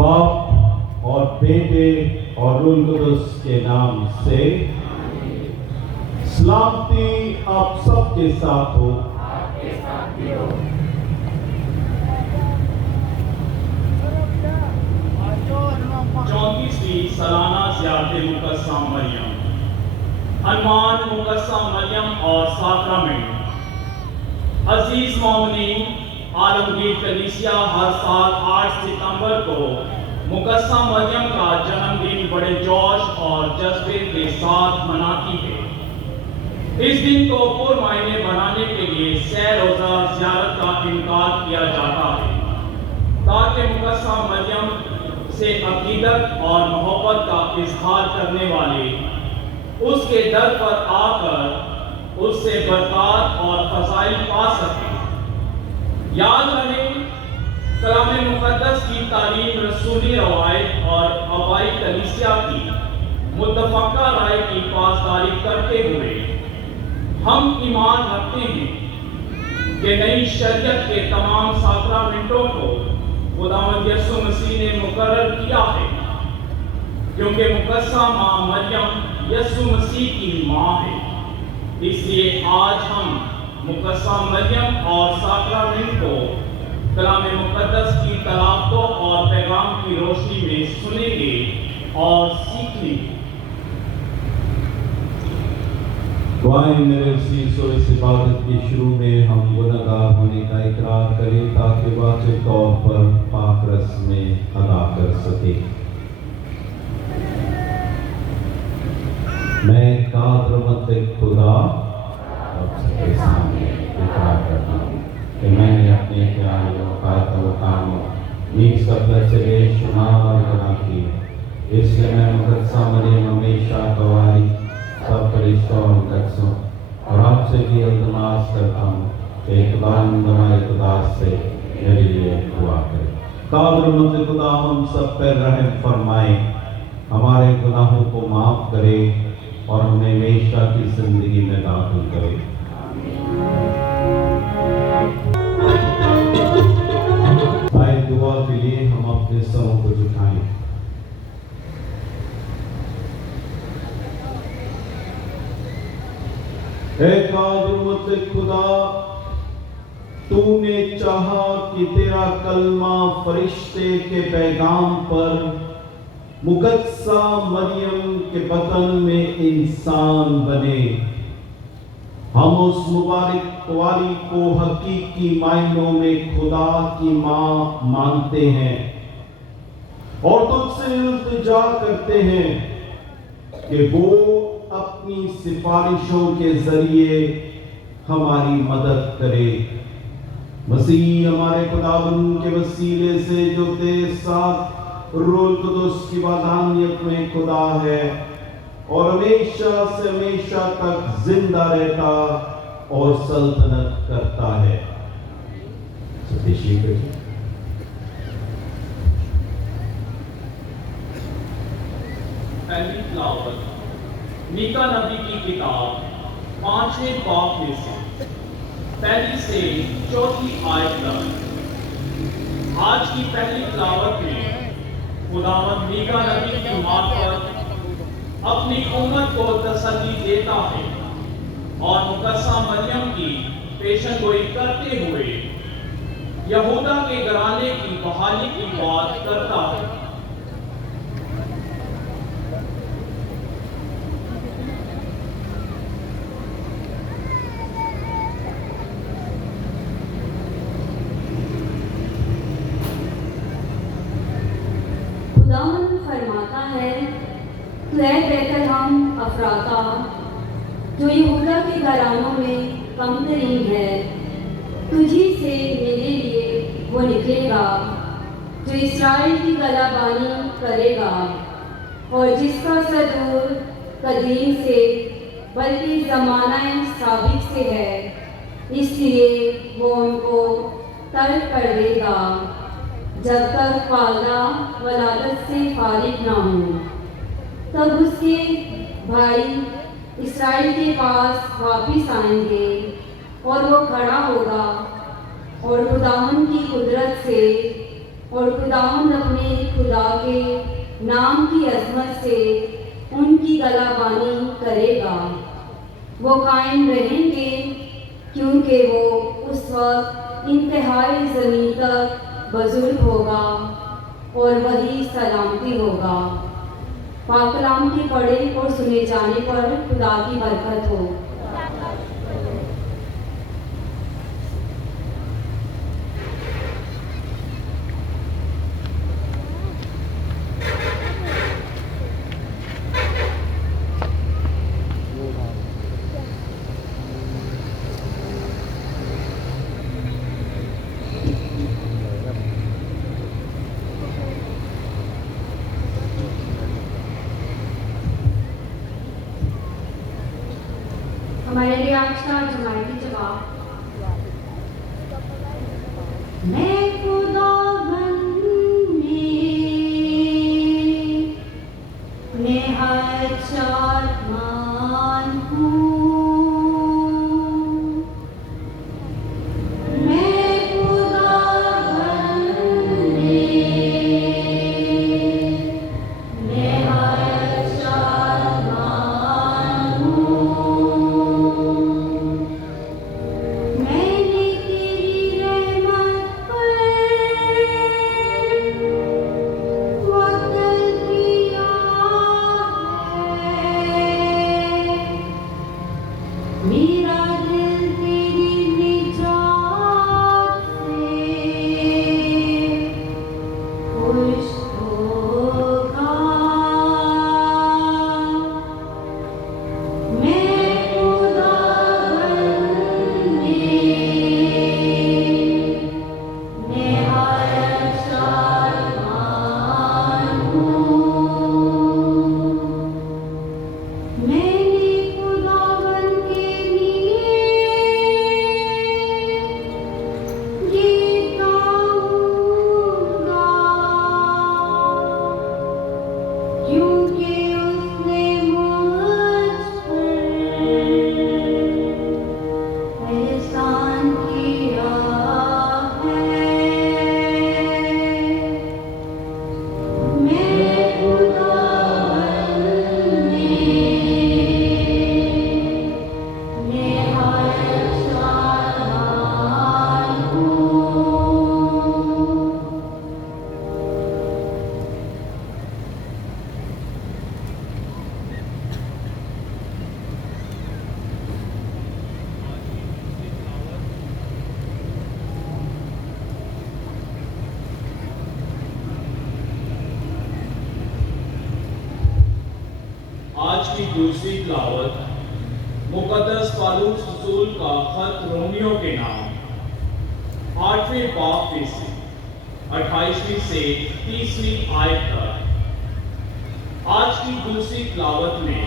बाप और बेटे और रूह कुदस के नाम से सलामती आप सबके साथ हो। चौंतीसवीं सालाना ज़ियारत मुक़द्दसा मरियम, अनमान मुक़द्दसा मरियम और साक्रामेंट। अजीज मोमिनीन, आलमगीर कलीसिया हर साल 8 सितंबर को मुक़द्दसा मरियम का जन्मदिन बड़े जोश और जज्बे के साथ मनाती है। इस दिन को पुरमायने बनाने के लिए सह रोज़ा ज़ियारत का इनकार किया जाता है ताकि मुक़द्दसा मरियम से अकीदत और मोहब्बत का इजहार करने वाले उसके दर पर आकर उससे बरकत और फज़ाइल पा सकें। याद रहे, कलाम मुक़द्दस की तालीम रसूली रवायत और आबाई कलीसिया की मुत्तफ़क़ा राय की पासदारी करते हुए हम ईमान रखते हैं कि नई शरीयत के तमाम साक्रामेंटों को खुदावंद यीशु मसीह ने मुकर्रर किया है, क्योंकि मुक़द्दसा माँ मरियम यीशु मसीह की माँ है। इसलिए आज हम मुक़द्दसा मरियम और साक्रामेंट को कलाम मुक़द्दस की तलाक़ों और पैगाम की रोशनी में सुनेंगे और सीखेंगे। दुआएं मेरे सीसो इस इबादत के शुरू में हम गुनहगार होने का इकरार करें ताकि वाजिब तौर पर पाक रस्में अदा कर सके। मैं कादरमत खुदा अब सबके सामने इकरार करता हूँ कि मैंने अपने ख्यालों बातों कामों नीक शब्द से बेशुमार गुनाह किए। इसलिए मैं मुक़द्दसा मरियम हमेशा गवाही सब फरिश्तों और मुक़द्दसों और आपसे भी इल्तिमास करता हूँ कि खुदावंद हमारे खुदा से मेरे लिए दुआ करें। कादरमत खुदा हम सब पर रहम फरमाए, हमारे गुनाहों को माफ़ करे और हमें हमेशा की जिंदगी में दाखिल करे। आए दुआ के लिए हम अपने सरों को झुकाएं। ऐ कादरमत खुदा, तूने चाहा कि तेरा कलमा फरिश्ते के पैगाम पर मुक़द्दसा मरियम के बतन में इंसान बने। हम उस मुबारक वाली को हकीकी मायनों में खुदा की माँ मानते हैं और तुझसे इल्तिजा करते हैं कि वो अपनी सिफारिशों के जरिए हमारी मदद करे। मसीह हमारे खुदावंद के वसीले से जो तेरे साथ रूह कुदस की वादानियत में खुदा है और हमेशा से हमेशा तक जिंदा रहता और सल्तनत करता है। पहली तिलावत मीका नबी की किताब 5वें बाब में से पहली से 4थी आयत तक। आज की पहली तिलावत में खुदावंद मीका नबी की मार्फत अपनी उम्मत को तसल्ली देता है और मुकद्दसा मरियम की पेशनगोई करते हुए यहूदा के घराने की बहाली की बात करता है। खुदावंद फरमाता है, तू ऐ बैतलहम अफराता जो यहूदा के घरानों में कमतरीन है, तुझी से मेरे लिए वो निकलेगा जो इस्राएल की गलाबानी करेगा और जिसका सदूर कदीम से बल्कि ज़माना साबिक से है, इसलिए वो उनको तर्क कर देगा जब तक पालदा वलादत से फारिग ना हो। तब उसके भाई इस्राएल के पास वापिस आएंगे और वो खड़ा होगा और खुदावंद की कुदरत से और खुदावंद अपने खुदा के नाम की अज़मत से उनकी गलाबानी करेगा। वो कायम रहेंगे क्योंकि वो उस वक्त इंतहाई ज़मीन तक बुजुर्ग होगा और वही सलामती होगा। पाक कलाम के पढ़े और सुने जाने पर खुदा की बरकत हो। हमारे लिए आज का जमायती जवाब, मैं खुदावंद में निहायत शादमान हूँ। मैं खुदावंद में निहायत शादमान हूँ। मैंने तेरी रहमत पर वक्ल किया है। मेरा दिल तेरी निजात से खुश होगा। मैं खुदावंद निहायत शादमान हूँ। मैंने खुदावंद के लिए गीत गाऊंगा, क्योंकि उसने मुझ पर एहसान किया है। मैं खुदावंद में निहायत शादमान हूँ। आज की दूसरी तिलावत मुकद्दस पौलुस रसूल का खत रोमियो के नाम 8वें बाब में से 28वीं से 30वीं आयत तक। आज की दूसरी तिलावत में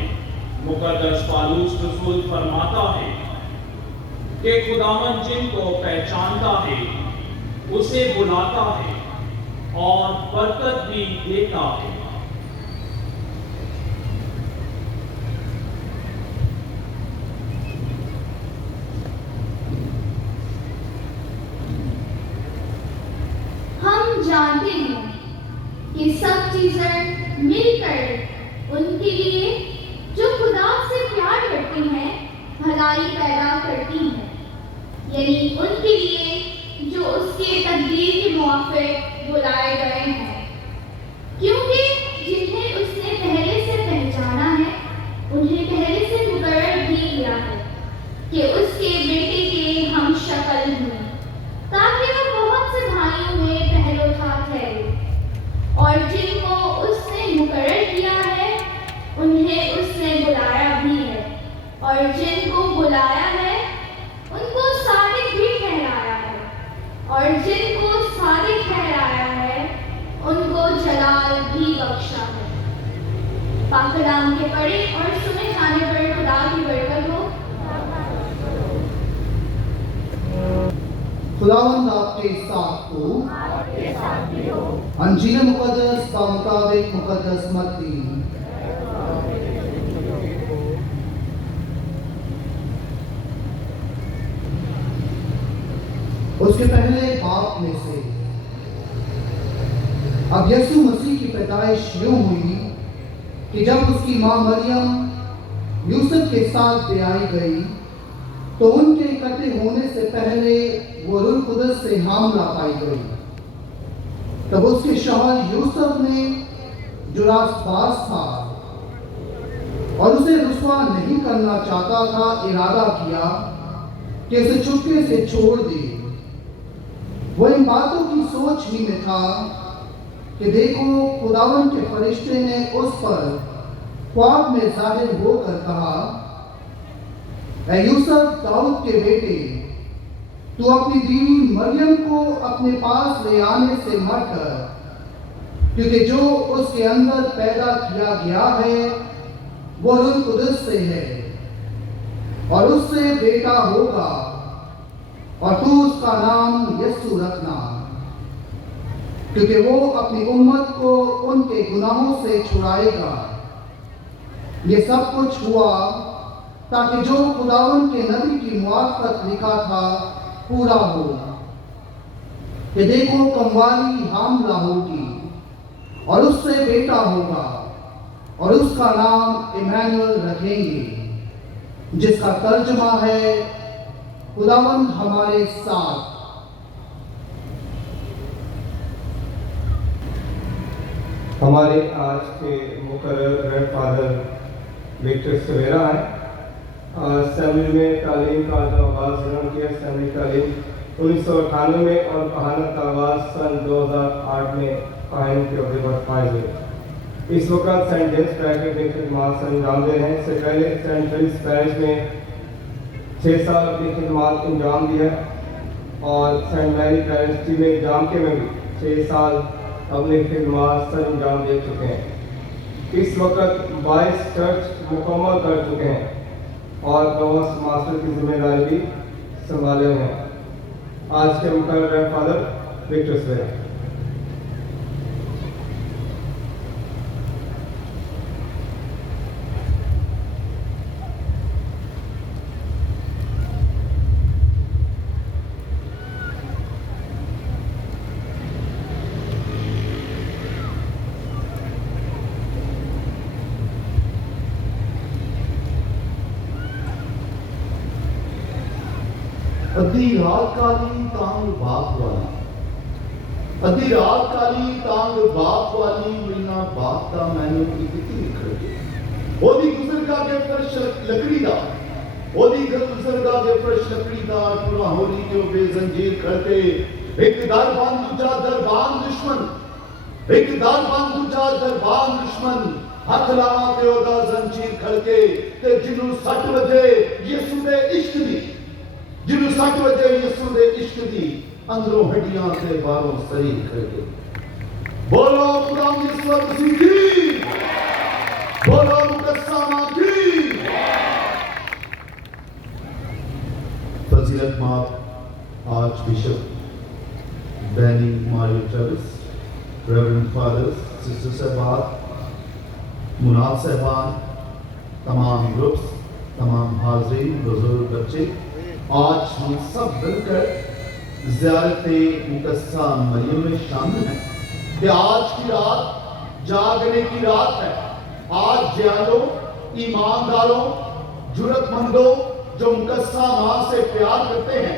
मुकद्दस पौलुस रसूल फरमाता है कि खुदावंद जिनको पहचानता है उसे बुलाता है और बरकत भी देता है। जानते हैं कि सब चीजें मिलकर उनके लिए जो खुदा से प्यार करती हैं भलाई पैदा करती हैं, यानी उनके लिए जो उसके तकदीर के मुआफिक बुलाए गए हैं। क्योंकि जिन्हें उसने पहले से पहचाना है उन्हें पहले से मुकर्रर भी किया है कि उसके बेटे के हम शक्ल हों, ताकि वो बहुत से भाइयों में पहलोठा ठहरे। और जिनको उसने मुकर्रर किया है उन्हें उसने बुलाया भी है, और जिनको बुलाया है उनको सादिक भी ठहराया है, और जिनको सादिक ठहराया है उनको जलाल भी बख्शा है। पाक कलाम के पढ़े और सुने जाने पर खुदा की बरकत हो। खुदावंद आपके साथ हो। अंजील मुकद्दस का मुताबिक मुकद्दस मत्ती। उसके पहले बाप में से अब यीशु मसीह की पैदाइश यूं हुई कि जब उसकी मां मरियम यूसुफ के साथ ब्याई गई तो उनके इकट्ठे होने से पहले वो रूह कुदस से हामला पाई गई। तब उसके शौहर यूसुफ ने जो रास्तबाज था और उसे रुसवा नहीं करना चाहता था, इरादा किया कि उसे चुपके से छोड़ दे। वो इन बातों की सोच ही में था कि देखो खुदावन के फरिश्ते ने उस पर ख्वाब में जाहिर होकर कहा, ऐ यूसुफ दाऊद के बेटे, तू अपनी बीवी मरियम को अपने पास ले आने से मत डर, क्योंकि जो उसके अंदर पैदा किया गया है वो रूह कुदस से है, और उससे बेटा होगा और तू उसका नाम यीशु रखना, क्योंकि वो अपनी उम्मत को उनके गुनाहों से छुड़ाएगा। ये सब कुछ हुआ ताकि जो खुदावन के नबी की मुआफ़क़त लिखा था पूरा हो कि देखो कमवाली हामला होगी और उससे बेटा होगा और उसका नाम इमैनुअल रखेंगे, जिसका तर्जुमा है खुदावंद हमारे साथ। हमारे आज के मुकर्रर ग्रैंड फादर विक्टर सवेरा है। असेंबली में तालीम का जो आगाज़ ग्रहण किया, असेंबली तालीम 1998 में और कहानत का आगाज़ सन 2008 में कायम के अहदे पर फायज हुए। इस वक्त सेंट जेम्स पैरिश में खिदमात से अंजाम दे रहे हैं। इससे पहले सेंट जेम्स पैरिश में 6 साल अपनी खिदमात अंजाम दिया और सेंट मैरी पैरिश में जाम के में भी 6 साल अपनी खिदमात सर अंजाम दे चुके हैं। इस वक्त 22 चर्च मुकम्मल कर चुके हैं और गवर्स मास्टर की जिम्मेदारी भी संभाले हुए हैं। आज के मुकर्रर ग्रैंड फादर विक्टर सवेरा। अद्धी रात काली तांग बाप वाली, अद्धी रात काली तांग बाप वाली, मिलना बाप दा मैनू की कितनी निखर गई। ओदी गुजरगा के फर्श लकड़ी दा, ओदी गुजरगा के फर्श लकड़ी दा, टुरा होली के बेजंजीर करके एक दरबान दूजा दरबान दुश्मन, एक दरबान दूजा दरबान दुश्मन, हथ लावा ते ओदा जंजीर खड़के ते जिन्नू 60 वजे यीशु दे इश्क दी, जिन्नू 60 वजे यीशु दे इश्क दी अंदरों हड्डियां ते बाहरों शरीर खड़के। बोलो खुदा यीशु मसीह की, बोलो मुकद्दसा की। फजीलत माफ archbishop Benny Mario Travis, reverend fathers, sister साहबान, मुनाद साहबान, तमाम ग्रुप्स, तमाम हाज़रीन, बुजुर्ग, बच्चे, आज हम सब मिलकर ज़ियारत मुकस्सा मरियम में शामिल हैं कि आज की रात जागने की रात है। आज जियालों, ईमानदारों, जुर्रतमंदों जो मुकस्सा माँ से प्यार करते हैं,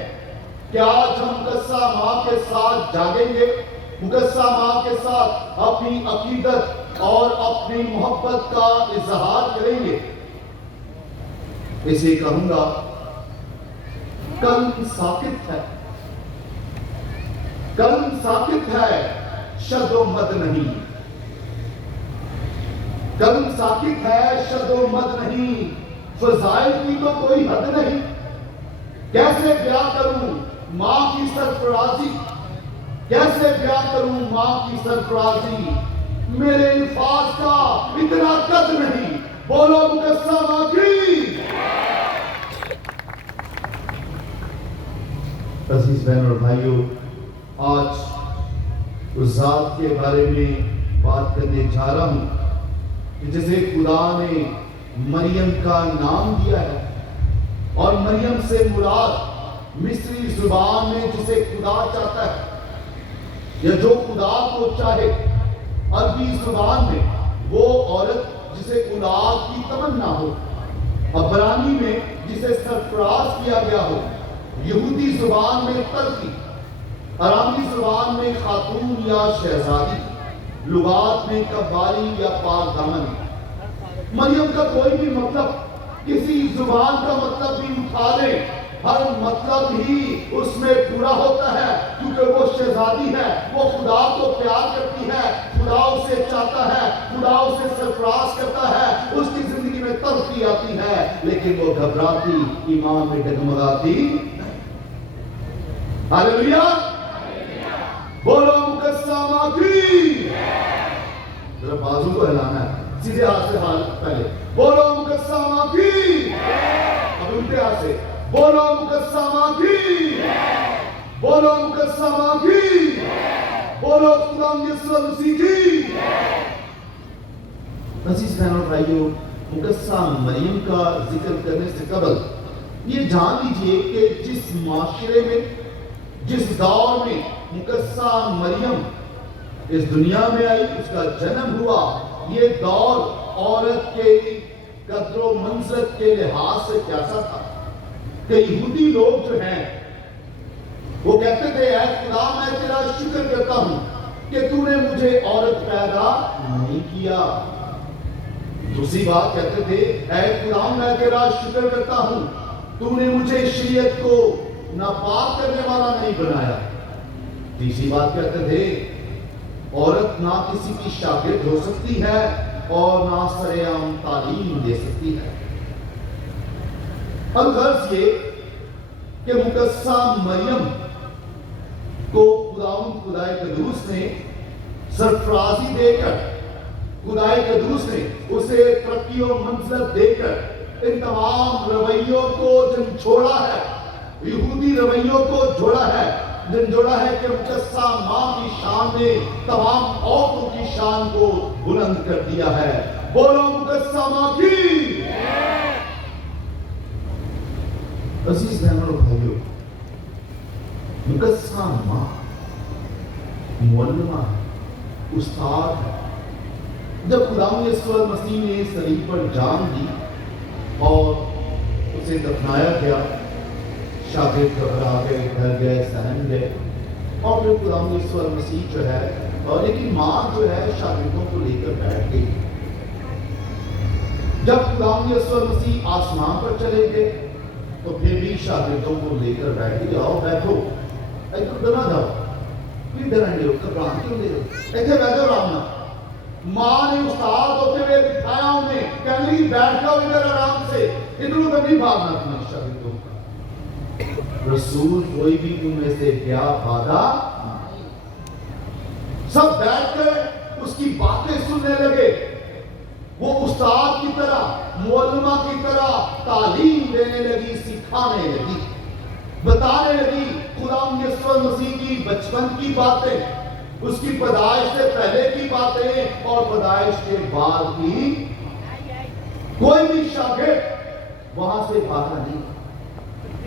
क्या आज हम मुकस्सा माँ के साथ जागेंगे, मुकस्सा माँ के साथ अपनी अकीदत और अपनी मोहब्बत का इजहार करेंगे? इसे कहूंगा, कल्ब साकित है, कल्ब साकित है, शदो मद नहीं। कल्ब साकित है, शदो मद नहीं। फजाइल की तो कोई हद नहीं। कैसे बयां करूं मां की सरफराजी, कैसे बयां करूं मां की सरफराजी। मेरे अल्फाज का इतना कद नहीं। बोलो मुकस्सा मां की। अजीज बहन और भाइयों, आज उस जात के बारे में बात करने जा रहा हूं कि जिसे खुदा ने मरियम का नाम दिया है, और मरियम से मुराद मिस्री जुबान में जिसे खुदा चाहता है, या जो खुदा को चाहे अरबी जुबान में वो औरत जिसे औलाद की तमन्ना हो, अबरानी में जिसे सरफराज किया गया हो, यहूदी जुबान में तलकी, अरामी जुबान में खातून या शहजादी, लुगात में कब्बारी या पाक दामन। मरियम का कोई भी मतलब, किसी जुबान का मतलब भी उठा ले, हर मतलब ही उसमें पूरा होता है, क्योंकि वो शहजादी है, वो खुदा को प्यार करती है, खुदा उसे चाहता है, खुदा उसे सरफराज करता है, उसकी जिंदगी में तरक्की आती है, लेकिन वो घबराती, ईमान में डगमगाती। हालेलुया, बोलो मुकस्सा मां की। जरा बाजू को हिलाना है, सीधे हाथ से हाथ पहले बोलो मुकस्सा मां की। अब उल्टे हाथ से बोलो मुकस्सा मां की, बोलो मुकस्सा मां की, बोलो खुदा यीशु मसीह की। अजीज बहनों और भाइयों, मुकस्सा मरियम का जिक्र करने से कबल ये जान लीजिए कि जिस माशरे में, जिस दौर में मुकस्सा मरियम इस दुनिया में आई, उसका जन्म हुआ, ये दौर औरत के कद्रो मंजरत के लिहाज से कैसा था कि यहूदी लोग जो हैं वो कहते थे, ऐ खुदा मैं तेरा शुक्र करता हूं कि तूने मुझे औरत पैदा नहीं किया। दूसरी बात कहते थे, ऐ खुदा मैं तेरा शुक्र करता हूं तूने मुझे शरीयत को नापाक करने वाला नहीं बनाया। तीसरी बात कहते थे, औरत ना किसी की शागिर्द हो सकती है और ना सरेआम तालीम दे सकती है। अब गर्ज ये कि मुकस्सा मरियम को खुदाए कदूस ने सरफराजी देकर, खुदाए कदूस ने उसे तरक्की और मंजिलत देकर इन तमाम रवैयों को झंझोड़ा है, यहूदी रवैयों को जोड़ा है, झंझोड़ा है कि मुकस्सा मां की शान ने तमाम औरतों की शान को बुलंद कर दिया है। बोलो मुकस्सा मां की। अजीज बहनों और भाइयों, मुकस्सा मां मुअल्लिमा है, उस्ताद है। जब खुदा यीशु मसीह ने सलीब पर जान दी और उसे दफनाया गया, शागिर्द घबरा गए, डर गए, सहम गए, और फिर खुदा यीशु मसीह जो है, और लेकिन मां जो है शागिर्दों को लेकर बैठ गई। जब खुदा यीशु मसीह आसमान पर चले गए तो फिर भी शागिर्दों को लेकर बैठ गई, आओ बैठो, इधर ना जाओ, क्यों डराएंगे, घबराहट क्यों ले रहे, ऐसे बैठो आराम ना। मां ने उस्ताद होते हुए बिठाया उन्हें, कहने लगी बैठ जाओ इधर आराम से, इधर उधर नहीं भागना तुम्हें शागिर्दों का। रसूल कोई भी उनमें से क्या भागा, सब बैठकर उसकी बातें सुनने लगे। वो उस्ताद की तरह, मुअल्लिमा की तरह तालीम देने लगी, सिखाने लगी, बताने लगी खुदा यीशु मसीह की बचपन की बातें, उसकी पैदाइश से पहले की बातें और पैदाइश के बाद की। कोई भी शागिर्द वहां से भागा नहीं,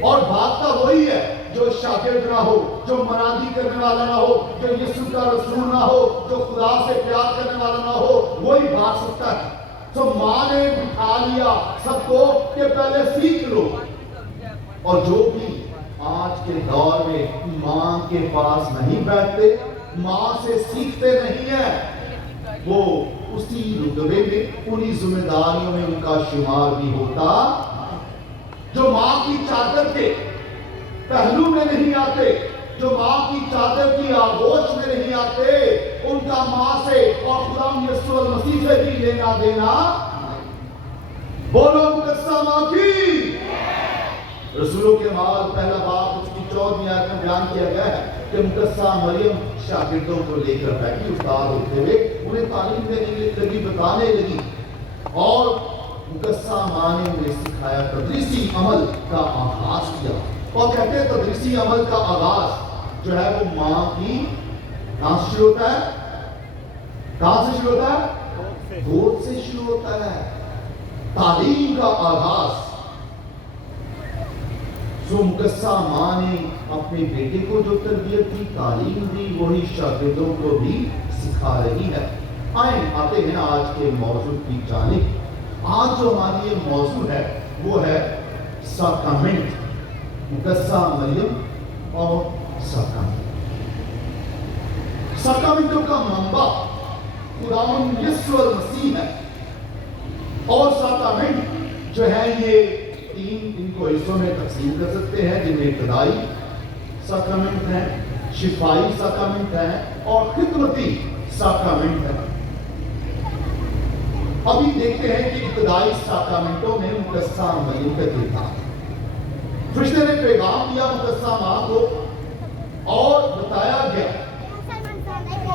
और भागता वही है जो शागिर्द ना हो, जो मरादी करने वाला ना हो, जो यीशु का रसूल ना हो, जो खुदा से प्यार करने वाला ना हो, वही बांट सकता है। तो माँ ने बिठा लिया सबको कि पहले सीख लो। और जो भी आज के दौर में माँ के पास नहीं बैठते, माँ से सीखते नहीं है, वो उसी रुतबे में, उन्हीं जिम्मेदारियों में उनका शुमार भी होता। जो माँ की चादर के पहलू में नहीं आते, जो माँ की चादर की आगोश में नहीं आते, उनका माँ से और खुदा यीशु मसीह से भी लेना देना। बोलो मुकद्दसा माँ की। रसूलों के माल पहला बाब उसकी 14वीं आयत में बयान किया गया है कि मुकद्दसा मरियम शागिर्दों को लेकर बैठी, उस्ताद होते हुए उन्हें तालीम देने लगी, बताने लगी। और मुकद्दसा माँ ने उन्हें सिखाया, तदरीसी अमल का आगाज किया। और कहते हैं तदरीसी अमल का आगाज जो है वो माँ की कहां से शुरू होता है? कहां से शुरू होता है? गोद से शुरू होता है। तालीम का आगाज। सो मुकद्दसा माँ ने अपने बेटे को जो तरबियत दी, तालीम दी, वही शागिर्दों को भी सिखा रही है। आते हैं आज के मौजू की जानिब। आज जो हमारी ये मौजू है वो है साक्रामेंट, मुकद्दसा मरियम और साक्रामेंट। साक्रामेंटों का मंबा खुदावंद यीशु मसीह है। और साक्रामेंट जो है ये तीन इनको हिस्सों में तकसीम कर सकते हैं, जिनमें इब्तिदाई साक्रामेंट है, शिफाई साक्रामेंट है और खिदमती साक्रामेंट है। अभी देखते हैं कि इब्तिदाई साक्रामेंटों में मुकद्दसा मरियम का किरदार। फरिश्ते ने पैगाम दिया मुकद्दसा माँ को और बताया गया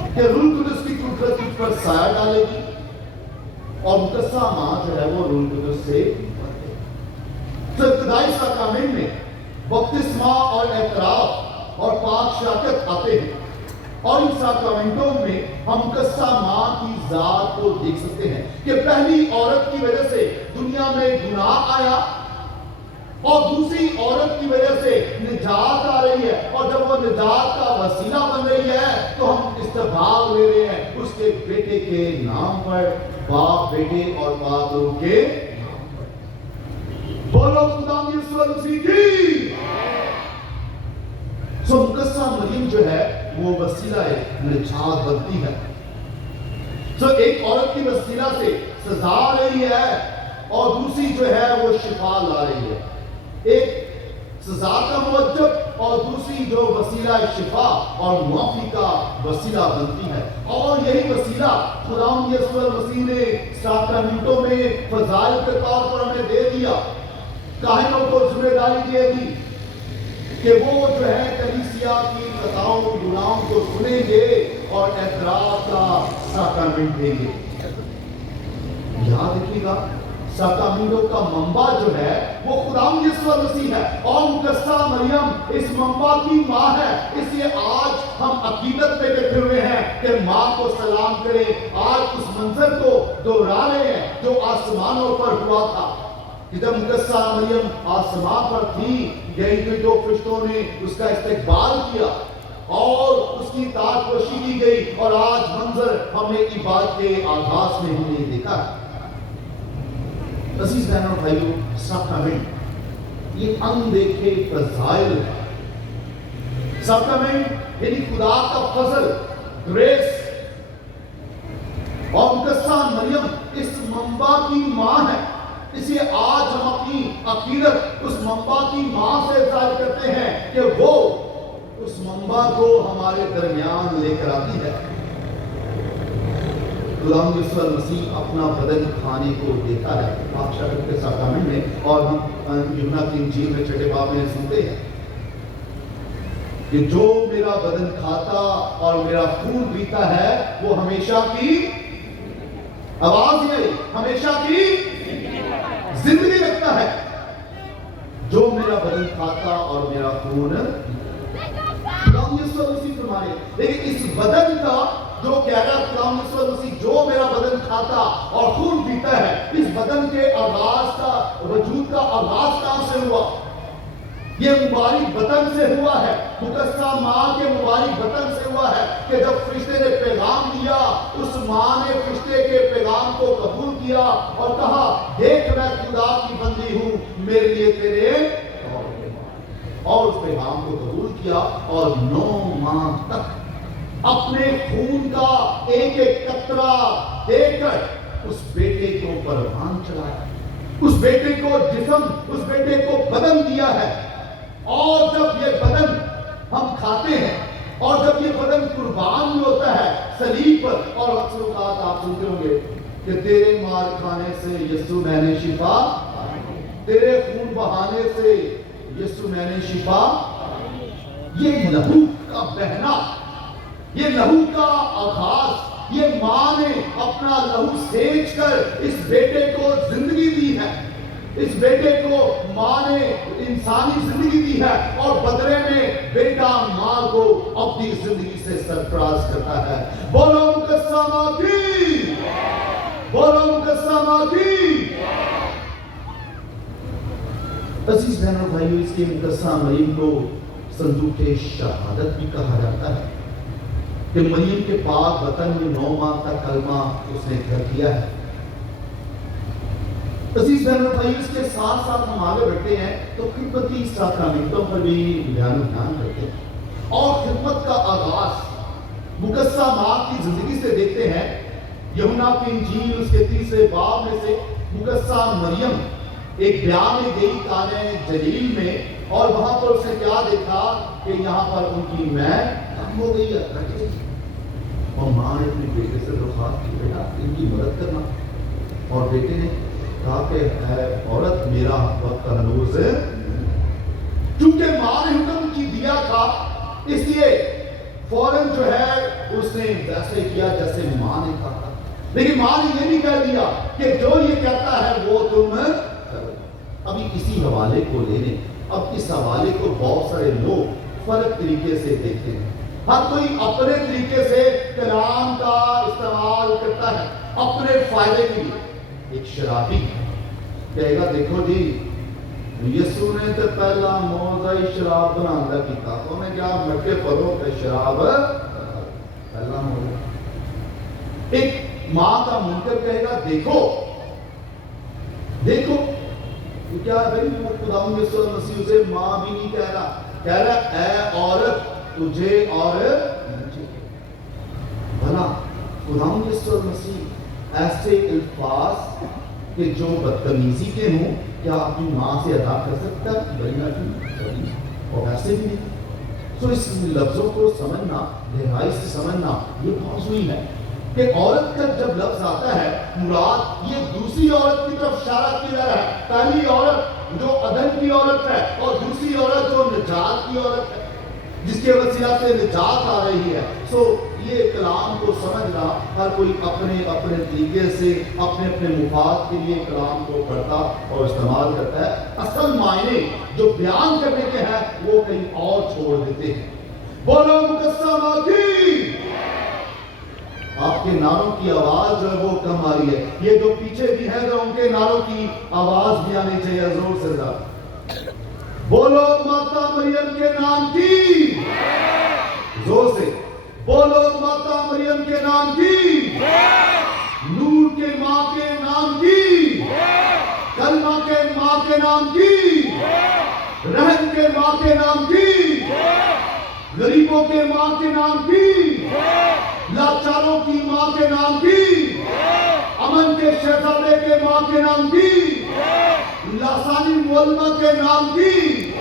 कि रूह कुदस की कुदरत उस पर साया डालेगी और मुकद्दसा माँ जो है वो रूह कुदस से। तो इब्तिदाई साक्रामेंट में बपतिस्मा और एतराफ और पाक शराकत आते हैं। और इन साक्रामेंटों में हम मुकद्दसा माँ की जात को देख सकते हैं कि पहली औरत की वजह से दुनिया में गुनाह आया और दूसरी औरत की वजह से निजात आ रही है। और जब वो निजात का वसीला बन रही है तो हम इस्तेमाल ले रहे हैं उसके बेटे के नाम पर, बाप बेटे और पाक रूह के नाम पर। बोलो खुदा यीशु मसीह की। सो मुकद्दसा मरियम जो है वो वसीला है, निजात बनती है। सो एक औरत की वसीला से सजा रही है और दूसरी जो है वो शिफा ला रही है। एक सजा का मुवज्जब और दूसरी जो वसीला शिफा और मुआफी का वसीला बनती है। और यही वसीला खुदावंद यीशु मसीह ने साक्रामेंटों में फजाइल के तौर पर हमें दे दिया। काहिनों को जिम्मेदारी दे दी कि वो जो है कलीसिया की कथाओं गुनाहों को सुनेंगे और एतराफ का साक्रामेंट देंगे। याद रखिएगा, साक्रामेंटों का मंबा जो है वो खुदावंद यीशु मसीह है और मुकद्दसा मरियम इस मंबा की माँ है। इसलिए आज हम अकीदत में बैठे हुए हैं कि माँ को सलाम करें। आज उस मंजर को दोहरा रहे हैं जो आसमानों पर हुआ था कि जब मुकद्दसा मरियम आसमान पर थी, गई हुई दो फरिश्तों ने उसका इस्तकबाल किया और उसकी ताजपोशी की गई। और आज मंजर हमने इबादत के आगाज में हमने देखा। अजीज बहनों भाइयों, साक्रामेंट ये अनदेखे फजाइल है। साक्रामेंट यानी खुदा का फजल, ग्रेस। और मुकद्दसा मरियम इस मंबा की माँ है। इसलिए आज हम अपनी अकीदत उस मंबा की माँ से जाहिर करते हैं कि वो उस मंबा को हमारे दरमियान लेकर आती है। खुदावंद यीशु मसीह अपना बदन खाने को देता है पाक शराकत के साक्रामेंट में। और हम यूहन्ना की इंजील में 6 बाब में सुनते हैं कि जो मेरा बदन खाता और मेरा खून पीता है वो हमेशा की, आवाज नहीं, हमेशा की जिंदगी रखता है। जो मेरा बदन खाता और मेरा खून, खुदावंद यीशु मसीह फरमाए। लेकिन इस बदन का जो कह रहा है खुदावंद यीशु मसीह, जो मेरा बदन खाता और खून पीता है, इस बदन के आगाज का, वजूद का आगाज कहां से हुआ? یہ مبارک بطن سے ہوا ہے، مقدسہ ماں کے مبارک بطن سے ہوا ہے کہ جب فرشتے نے پیغام دیا، اس ماں نے فرشتے کے پیغام کو قبول کیا اور کہا دیکھ میں خدا کی بندی ہوں، میرے لیے تیرے اور اس پیغام کو قبول کیا اور 9 ماہ تک اپنے خون کا ایک ایک قطرہ دے کر اس بیٹے کو پروان چلایا، اس بیٹے کو جسم، اس بیٹے کو بدن دیا ہے۔ اور جب یہ بدن ہم کھاتے ہیں اور جب یہ بدن قربان ہوتا ہے صلیب پر، اور اکثر اوقات آپ سنتے ہوں گے کہ تیرے مار کھانے سے یسوع میں نے شفا، تیرے خون بہانے سے یسوع میں نے شفا۔ یہ لہو کا بہنا، یہ لہو کا آغاز، یہ ماں نے اپنا لہو سینچ کر اس بیٹے کو زندگی دی ہے، اس بیٹے کو ماں نے انسانی زندگی دی ہے، اور بدلے میں بیٹا ماں کو اپنی زندگی سے سرفراز کرتا ہے۔ بولو مقدسہ ماں کی، بولو مقدسہ ماں کی۔ عزیز بہنوں بھائیو، اس کی مقدسہ مریم کو صندوق شہادت بھی کہا جاتا ہے کہ مریم کے پاک وطن میں 9 ماہ تک کلمہ اس نے گھر کیا ہے۔ عزیز بہنوں بھائیو، اس کے ساتھ ساتھ ہم آگے بڑھتے ہیں تو خدمتی ساکرامنٹوں پر بھی دھیان کرتے ہیں، اور خدمت کا آغاز مقدسہ ماں کی زندگی سے دیکھتے ہیں۔ یوحنا کی انجیل اس کے 3 باب میں سے مقدسہ مریم ایک بیان میں گئی کانہ جلیل میں، اور وہاں پر اس نے کیا دیکھا کہ یہاں پر ان کی ماں کم ہو گئی ہے، اور ماں نے اپنے بیٹے سے درخواست کی بیٹا ان کی مدد کرنا، اور بیٹے نے کہا کہ اے عورت میرا وقت ہنوز ہے۔ چونکہ ماں نے حکم کی دیا تھا، اس لیے فوراً جو ہے اس نے ویسے کیا جیسے ماں نے کہا تھا، لیکن ماں نے یہ بھی کہہ دیا کہ جو یہ کہتا ہے وہ تم کرو۔ ابھی اسی حوالے کو لے لیں، اب اس حوالے کو بہت سارے لوگ فرق طریقے سے دیکھتے ہیں، ہر کوئی اپنے طریقے سے کلام کا استعمال کرتا ہے اپنے فائدے کے لیے۔ ایک شرابی کہے گا دیکھو جی یسوع نے تو پہلا موضع شراب بنانا کیتا، تو میں کیا مٹے پڑھو کہ شراب پہلا موضع۔ ایک ماں کا منکر کہے گا دیکھو دیکھو، تو کیا ہے بھائی، خداوند یسوع مسیح سے ماں بھی نہیں کہہ رہا اے عورت تجھے اور مجھے۔ بھلا خداوند یسوع مسیح ایسے الفاظ کہ جو بدتمیزی کے ہوں کیا اپنی ماں سے ادا کر سکتا ہے؟ بڑی ناجی، اور ایسے بھی نہیں۔ تو اس لفظوں کو سمجھنا، گہرائی سے سمجھنا یہ موضوعی ہے کہ عورت کا جب لفظ آتا ہے مراد یہ دوسری عورت کی طرف اشارہ کیا رہا ہے، پہلی عورت جو عدن کی عورت ہے اور دوسری عورت جو نجات کی عورت ہے، جس کے وسیلہ سے نجات آ رہی ہے۔ سو یہ کلام کو سمجھنا ہر کوئی اپنے اپنے طریقے سے اپنے اپنے مفاد کے لیے کلام کو پڑھتا اور استعمال کرتا ہے، اصل معنی جو بیان کرنے کے ہیں وہ کہیں اور چھوڑ دیتے ہیں۔ بولو مقدسہ ماں کی۔ آپ کے نعروں کی آواز جو ہے وہ کم آ رہی ہے، یہ جو پیچھے بھی ہیں ان کے نعروں کی آواز بھی آنی چاہیے زور سے ذرا۔ بولو ماتا مریم کے نام کی، زور سے بولو ماتا مریم کے نام کی، نور کے ماں کے نام کی، کلمہ کے ماں کے نام کی، رحم کے ماں کے نام کی، غریبوں کے ماں کے نام کی، لاچاروں کی ماں کے نام کی، امن کے شہزادے کے ماں کے نام کی، لاسانی معلمہ کے نام کی،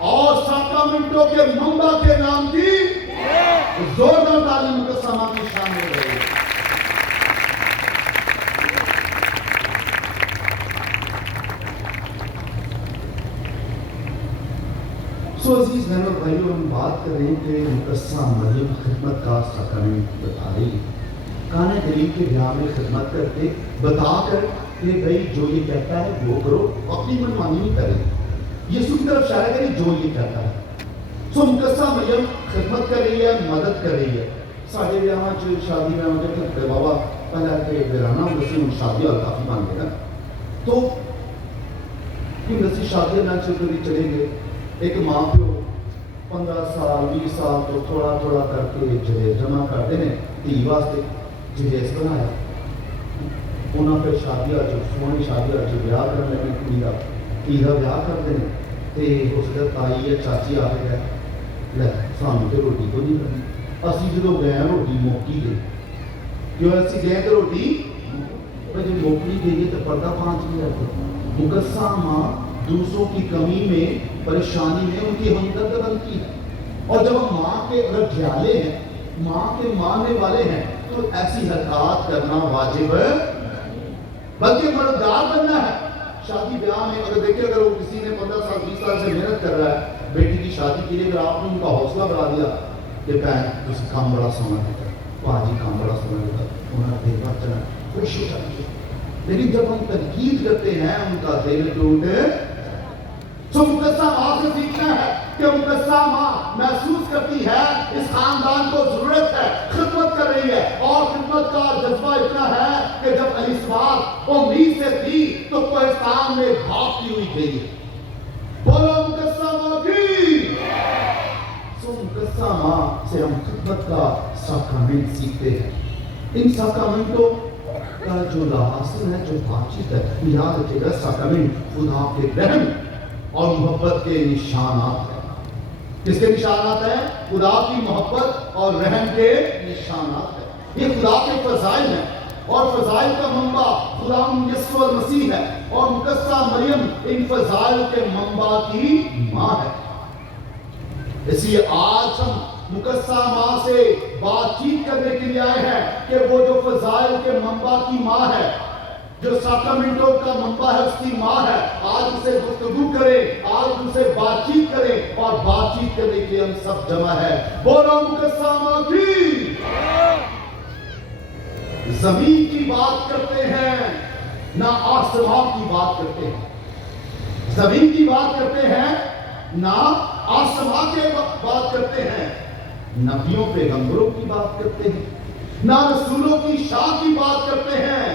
اور ساکرامنٹوں کے منبع کے نام کی۔ زوردار تعلیم کا سما کی شامل ہے۔ سو عزیز بہنوں بھائیوں، ہم بات کر رہے ہیں کہ مقدسہ مریم خدمت کا ساکرامنٹ بتا رہی ہے۔ کانہ جلیل کے بیاہ میں خدمت کرتے بتا کر کہ بھئی جو یہ کہتا ہے وہ کرو، اپنی منمانی نہیں کریں، یسوع کی طرف اشارہ کریں جو یہ کہتا ہے۔ سو مقدسہ مریم خدمت کر رہی ہے، مدد کر رہی ہے۔ ساڑھے بیاہ شادی میں آنے کے بابا پہلے کے بیرانہ مسلم شادی اور کافی بان گئے تو क्योंकि ਅਸੀਂ ਸ਼ਾਦੀਆਂ ਨਾਲ ਚਲੀ ਚਲੇ ਗਏ ਇੱਕ ਮਾਂ ਪਿਓ 15 ਸਾਲ 20 ਸਾਲ ਤੋਂ ਥੋੜਾ ਥੋੜਾ ਕਰਕੇ ਜਿਹੜੇ ਜਮਾ ਕਰਦੇ ਨੇ ਧੀ ਵਾਸਤੇ ਜਹੇਜ਼ ਬਣਾਇਆ ਉਹਨਾਂ ਫਿਰ ਸ਼ਾਦੀਆਂ ਚ ਸੋਹਣੀ ਸ਼ਾਦੀਆਂ ਚ ਵਿਆਹ ਕਰਨ ਲੱਗੇ ਧੀ ਦਾ ਵਿਆਹ ਕਰਦੇ ਨੇ ਤੇ ਉਸ ਦਾ ਤਾਈ ਜਾਂ ਚਾਚੀ ਆ ਕੇ ਗਏ ਲੈ ਸਾਨੂੰ ਤੇ ਰੋਟੀ ਤੋਂ ਨਹੀਂ ਕਰਨੀ ਅਸੀਂ ਜਦੋਂ ਗਏ ਰੋਟੀ ਮੁੱਕੀ ਗਈ क्यों ऐसी गए तो रोटी जब नौकरी गई तो पर्दा पाँच नहीं रहता मुकस्सा माँ दूसरों की कमी में परेशानी में उनकी हमदर्द बनती है और जब हम माँ के अगर ढयाले हैं माँ के मानने वाले हैं तो ऐसी हरकत करना वाजिब है बल्कि मददगार बनना है शादी ब्याह में अगर देखिए अगर वो किसी ने 15 साल 20 साल से मेहनत कर रहा है बेटी की शादी के लिए अगर आपने उनका हौसला बढ़ा दिया कि भैन तुम काम बड़ा सोना देता पाजी काम बड़ा सोना देता उन्हें देखा चला खुश हो जाती है लेकिन जब हम तनकीद करते हैं उनका दिल टूटे तो मुकस्सा माँ से सीखना है कि मुकस्सा माँ महसूस करती है इस खानदान को जरूरत है खिदमत कर रही है और खिदमत का जज्बा इतना है कि जब अलीसबाग उम्मीद से थी तो कोहिस्तान में भागती हुई गई है बोलो मुकस्सा माँ की मुकस्सा माँ से हम खिदमत का साक्रामेंट सीखते हैं इन साक्रामेंटों का जो लासन है जो बातचीत है याद रखिएगा साक्रामेंट खुदा के रहम और मोहब्बत के निशानात है किसके निशानात है खुदा की मोहब्बत और रहम के निशानात है ये खुदा के फजाइल हैं और फजाइल का मंबा खुदा यीशु मसीह है और मुकस्सा मरियम इन फजाइल के मंबा की माँ है इसलिए आज हम मुकस्सा माँ से बातचीत करने के लिए आए हैं कि वो जो फजाइल के मंबा की माँ है जो साक्रामेंटों का मंबा है उसकी माँ है आज उसे गुफ्तगू करें आज उनसे बातचीत करें और बातचीत करने के लिए हम सब जमा है बोलो मुकस्सा माँ की जमीन की बात करते हैं ना आसमान की बात करते हैं जमीन की बात करते हैं ना आसमान के बात करते हैं नबियों पैगंबरों की बात करते हैं ना रसूलों की शान की बात करते हैं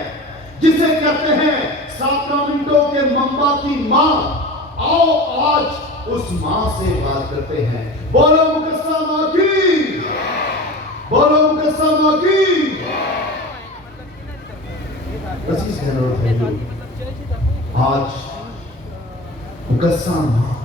जिसे कहते हैं साक्रामेंटों के मंबा की माँ आओ आज उस माँ से बात करते हैं बोलो मुकस्सा माँ की बोलो मुकस्सा माँ की आज मुकस्सा माँ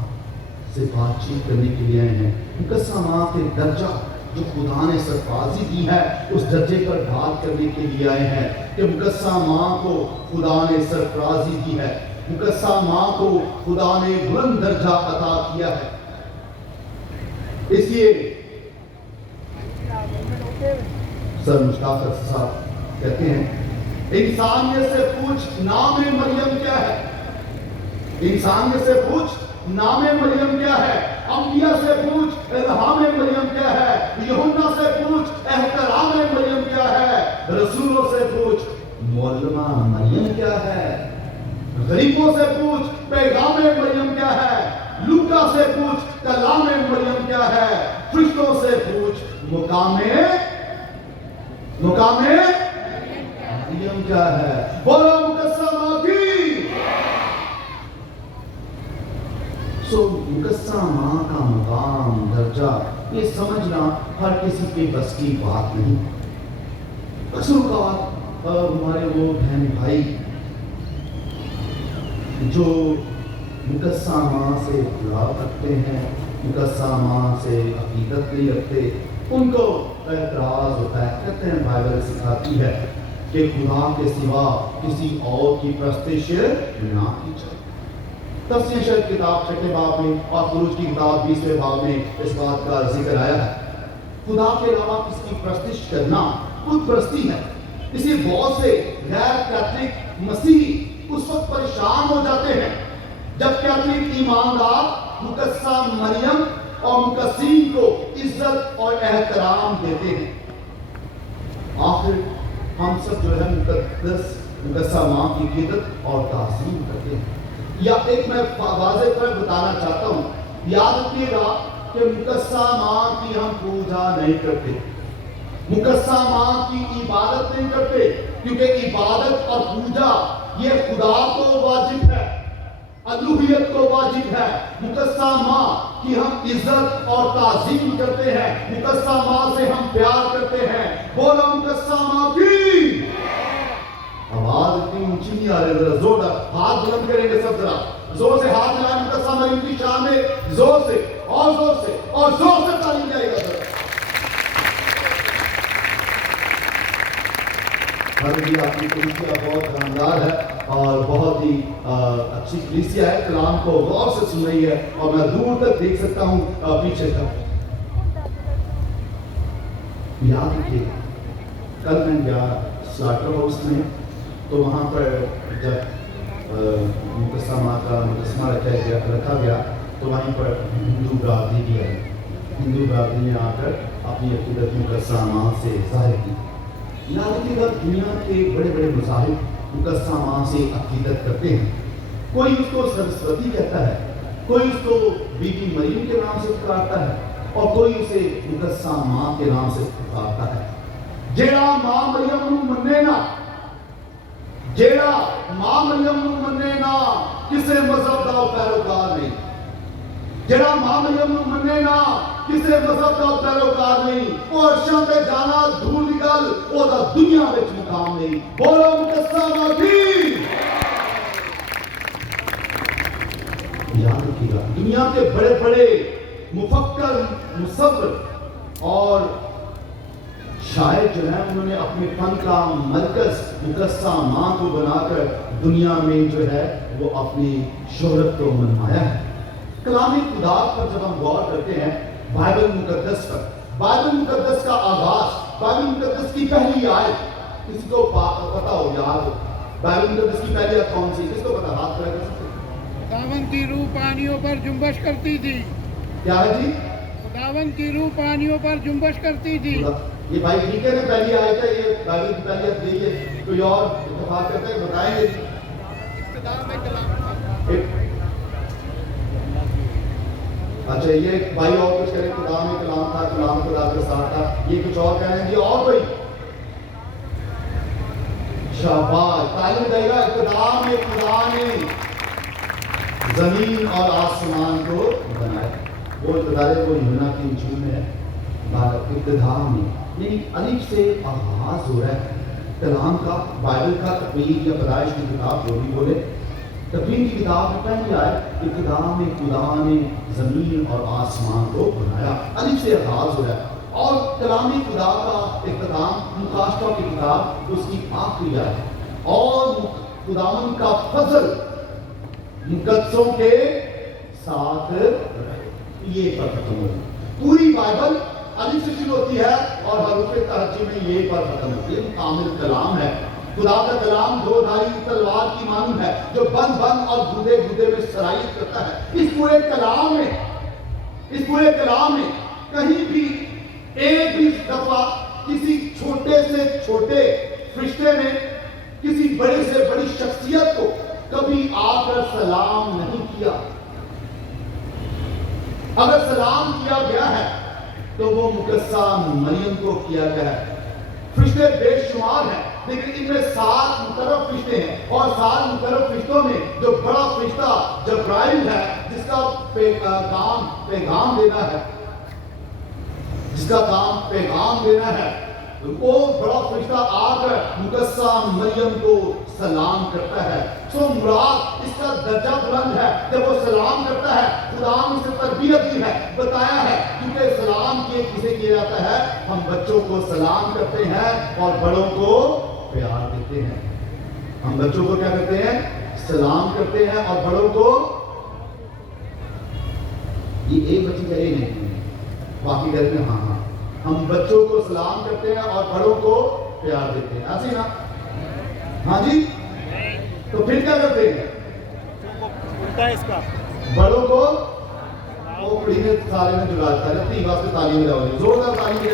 से बातचीत करने के लिए आए हैं मुकस्सा माँ के दर्जा जो खुदा ने सरफराजी दी है उस दर्जे पर बात करने के लिए आए हैं कि मुकस्सा माँ को खुदा ने सरफराजी दी है मुकस्सा माँ को खुदा ने बुलंद दर्जा अता किया है इसलिए सर मुश्ताक साहब कहते हैं इंसानियत से पूछ नाम मरियम क्या है इंसानियत से पूछ नाम मरियम क्या है अंबिया से पूछ इल्हाम मरियम क्या है यूहन्ना से पूछ एहतराम मरियम क्या है रसूलों से पूछ मौलमा मरियम क्या है गरीबों से पूछ पैगाम मरियम क्या है लूका से पूछ कलाम मरियम क्या है फरिश्तों से पूछ मुकामे मरियम क्या है बोलो मुकस्सा माँ की मुकस्सा माँ का मुकाम दर्जा ये समझना हर किसी के बस की बात नहीं अक्सर का हमारे वो बहन भाई जो मुकस्सा माँ से जुड़ाव रखते हैं मुकस्सा माँ से अकीदत नहीं रखते उनको एतराज होता है कहते हैं बाइबल सिखाती है कि खुदा के सिवा किसी और की प्रस्तिश ना की जाए तफसीर शरीफ किताब 6वें बाब में और खुरूज की किताब 20वें बाब में इस बात का जिक्र आया है खुदा के अलावा किसकी प्रस्तिश करना खुद प्रस्ती है इसलिए बहुत से गैर कैथलिक मसीही उस वक्त परेशान हो जाते हैं जब कैथलिक ईमानदार मुकस्सा मरियम और मुकस्सीन को इज्जत और एहतराम देते हैं आखिर हम सब जो है मुकद्दस मुकस्सा माँ की इज्जत और ताज़ीम करते हैं या एक मैं वाज़ेह फर्क बताना चाहता हूँ याद रखिएगा कि मुकस्सा माँ की हम पूजा नहीं करते मुकस्सा माँ की इबादत नहीं करते क्योंकि इबादत और पूजा ये खुदा को वाजिब है अलूहियत को वाजिब है। मुकद्दसा माँ की हम इज्जत और ताज़ीम करते हैं, मुकद्दसा माँ से हम प्यार करते हैं। बोलो मुकद्दसा माँ की। आवाज इतनी ऊंची नहीं आ रही, जरा जोरदार हाथ बुलंद करेंगे सब, जरा जोर से हाथ मिलाएं मुकद्दसा मरियम की शान में, जोर से और जोर से और जोर से ताली जाएगा जरा। आपकी कलीसिया बहुत शानदार है और बहुत ही अच्छी कलीसिया है, कलाम को गौर से सुन रही है और मैं दूर तक देख सकता हूँ पीछे तक। याद रखिए कल मैं गया स्लाटर हाउस में, तो वहाँ पर जब मुकद्दसा माँ का मुजस्समा रखा गया तो वहीं पर हिंदू बरादरी भी आई। हिंदू बरादरी ने आकर अपनी अकीदत मुकद्दसा माँ से जाहिर की। याद रखिएगा दुनिया के बड़े बड़े मज़ाहिब मुकद्दसा माँ से अकीदत करते हैं। कोई उसको सरस्वती कहता है, कोई उसको बीबी मरियम के नाम से पुकारता है और कोई उसे मुकद्दसा माँ के नाम से पुकारता है। जेड़ा माँ मरियम नूं मन्ने ना, जेड़ा माँ मरियम नूं मन्ने ना किसे मजहब दा पैरोकार नहीं, जेड़ा माँ मरियम नूं मन्ने ना किसे मजहब दा पैरोकार नहीं, वो अर्शां ते जाना दूर दी गल, ओदा दुनिया विच मुकाम नहीं। बोलो मुकद्दसा माँ की। याद रखिएगा दुनिया के बड़े बड़े मुफक्कर, मुसव्विर और शायर जो है उन्होंने अपने फन का मरकज मुकद्दसा माँ को बनाकर दुनिया में जो है वो अपनी शोहरत को मनवाया है। कलाम खुदा पर जब हम गौर करते हैं, बाइबल मुकद्दस पर, बाइबल मुकद्दस का आगाज, बाइबल मुकद्दस की पहली आयत किसी को पता हो याद? बाइबल मुकद्दस की पहली आयत कौन सी? किसको पता? हाथ खड़ा कर सकते? खुदावन की रूह पानियों पर जुम्बश करती थी। क्या है जी? खुदावन की रूह पानियों पर जुम्बश करती थी। ये भाई ठीक है ना, पहली आयत है, ये बाइबल की पहली आयत यही है। कोई और इत्तेफाक करते हैं बताएंगे? अच्छा ये भाई और कुछ करें, खुदा में कलाम था, कलाम खुदा के साथ था, ये कुछ और कह रहे हैं जी। और कोई? शाबाश, तालीम देगा। खुदा में खुदा ने जमीन और आसमान को बनाया। वो इब्तिदाए वो यूना की इंजील में है, इब्तिदा में यानी अलिफ से आगाज हो रहा है कलाम का, बाइबल का, तकवीर या पैदाइश की किताब जो भी बोले, तकवीर की किताब में पहले आए इब्तिदा में खुदा ने जमीन और आसमान को बनाया, अलिफ से आगाज हो रहा है। और कलाम खुदा का इख्तिताम मुकाशफा की किताब उसकी आखिरी आयत, और खुदावन का फजल मुकद्दसों के साथ ये पर खत्म होती। पूरी बाइबल अलिफ से शुरू होती है और हरूफ तरज्जी में ये पर खत्म होती है। कामिल कलाम है। खुदा का कलाम दो धारी तलवार की मानूं है जो बंद बंद और गुदे गुदे में सरायत करता है। इस पूरे कलाम में कहीं भी एक भी दफा किसी छोटे से छोटे फरिश्ते ने किसी बड़े से बड़ी शख्सियत को कभी आकर सलाम नहीं किया। अगर सलाम किया गया है तो वो मुकद्दसा मरियम को किया गया है। फरिश्ते बेशुमार हैं, लेकिन इनमें 7 मुकर्रब फरिश्ते हैं और 7 मुकर्रब फरिश्तों में जो बड़ा फरिश्ता जब्राइल है, जिसका काम पैगाम देना है, वो बड़ा फरिश्ता आकर मुकद्दसा मरियम को सलाम करता है। सो मुराद इसका दर्जा बुलंद है। जब वो सलाम करता है, खुदा ने उसे तरबियत दी है, बताया है, क्योंकि सलाम किसे किया जाता है? हम बच्चों को सलाम करते हैं और बड़ों को प्यार देते हैं। हम बच्चों को क्या करते हैं? सलाम करते हैं और बड़ों को, ये एक बच्ची कह रही नहीं, बाकी कहते हैं हाँ, हम बच्चों को सलाम करते हैं और बड़ों को प्यार देते हैं, ऐसे ना? हाँ जी, तो फिर क्या करते हैं? उल्टा है इसका, बड़ों को वो कुड़ी ने सारे में जुड़ा देता है। तीन वास्ते तालीम लगाओगे, जोरदार तालीम दे,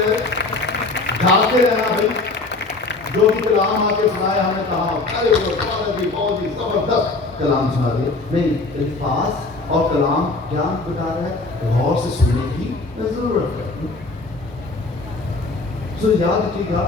ढालते रहना भाई। जो भी कलाम आके सुनाए, हमने कहा अरे वो बहुत ही जबरदस्त कलाम सुना दिए। नहीं, अल्फाज और कलाम क्या बता रहा है? गौर से सुनने की जरूरत है। तो याद रखिएगा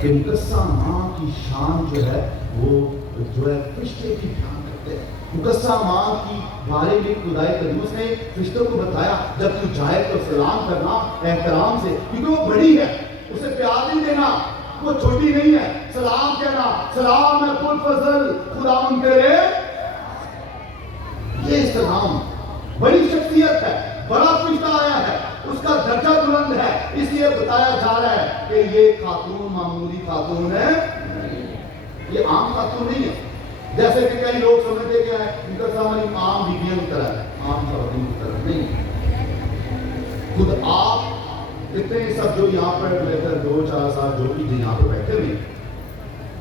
कि मुकद्दसा माँ की शान जो है वो जो है फरिश्ते भी ध्यान करते हैं। मुकस्सा माँ की बारे में खुदाए कदूस ने फरिश्तों को बताया, जब तू जाए तो सलाम करना एहतराम से, क्योंकि वो बड़ी है, उसे प्यार नहीं देना, वो छोटी नहीं है। सलाम कहना, सलाम है पुर फजल खुदावन करे। ये इस्तेमाल बड़ी शख्सियत है, बड़ा फरिश्ता आया है, उसका दर्जा बुलंद है, इसलिए बताया जा रहा है कि ये खातून मामूली खातून है, ये आम खातून नहीं है। जैसे कि कई लोग समझते क्या है, इनका सामान आम बीबियों की तरह है, आम खातून की तरह नहीं। खुद आप इतने सब जो यहाँ पर लेकर 2-4 साल जो भी यहाँ पर बैठे हुए,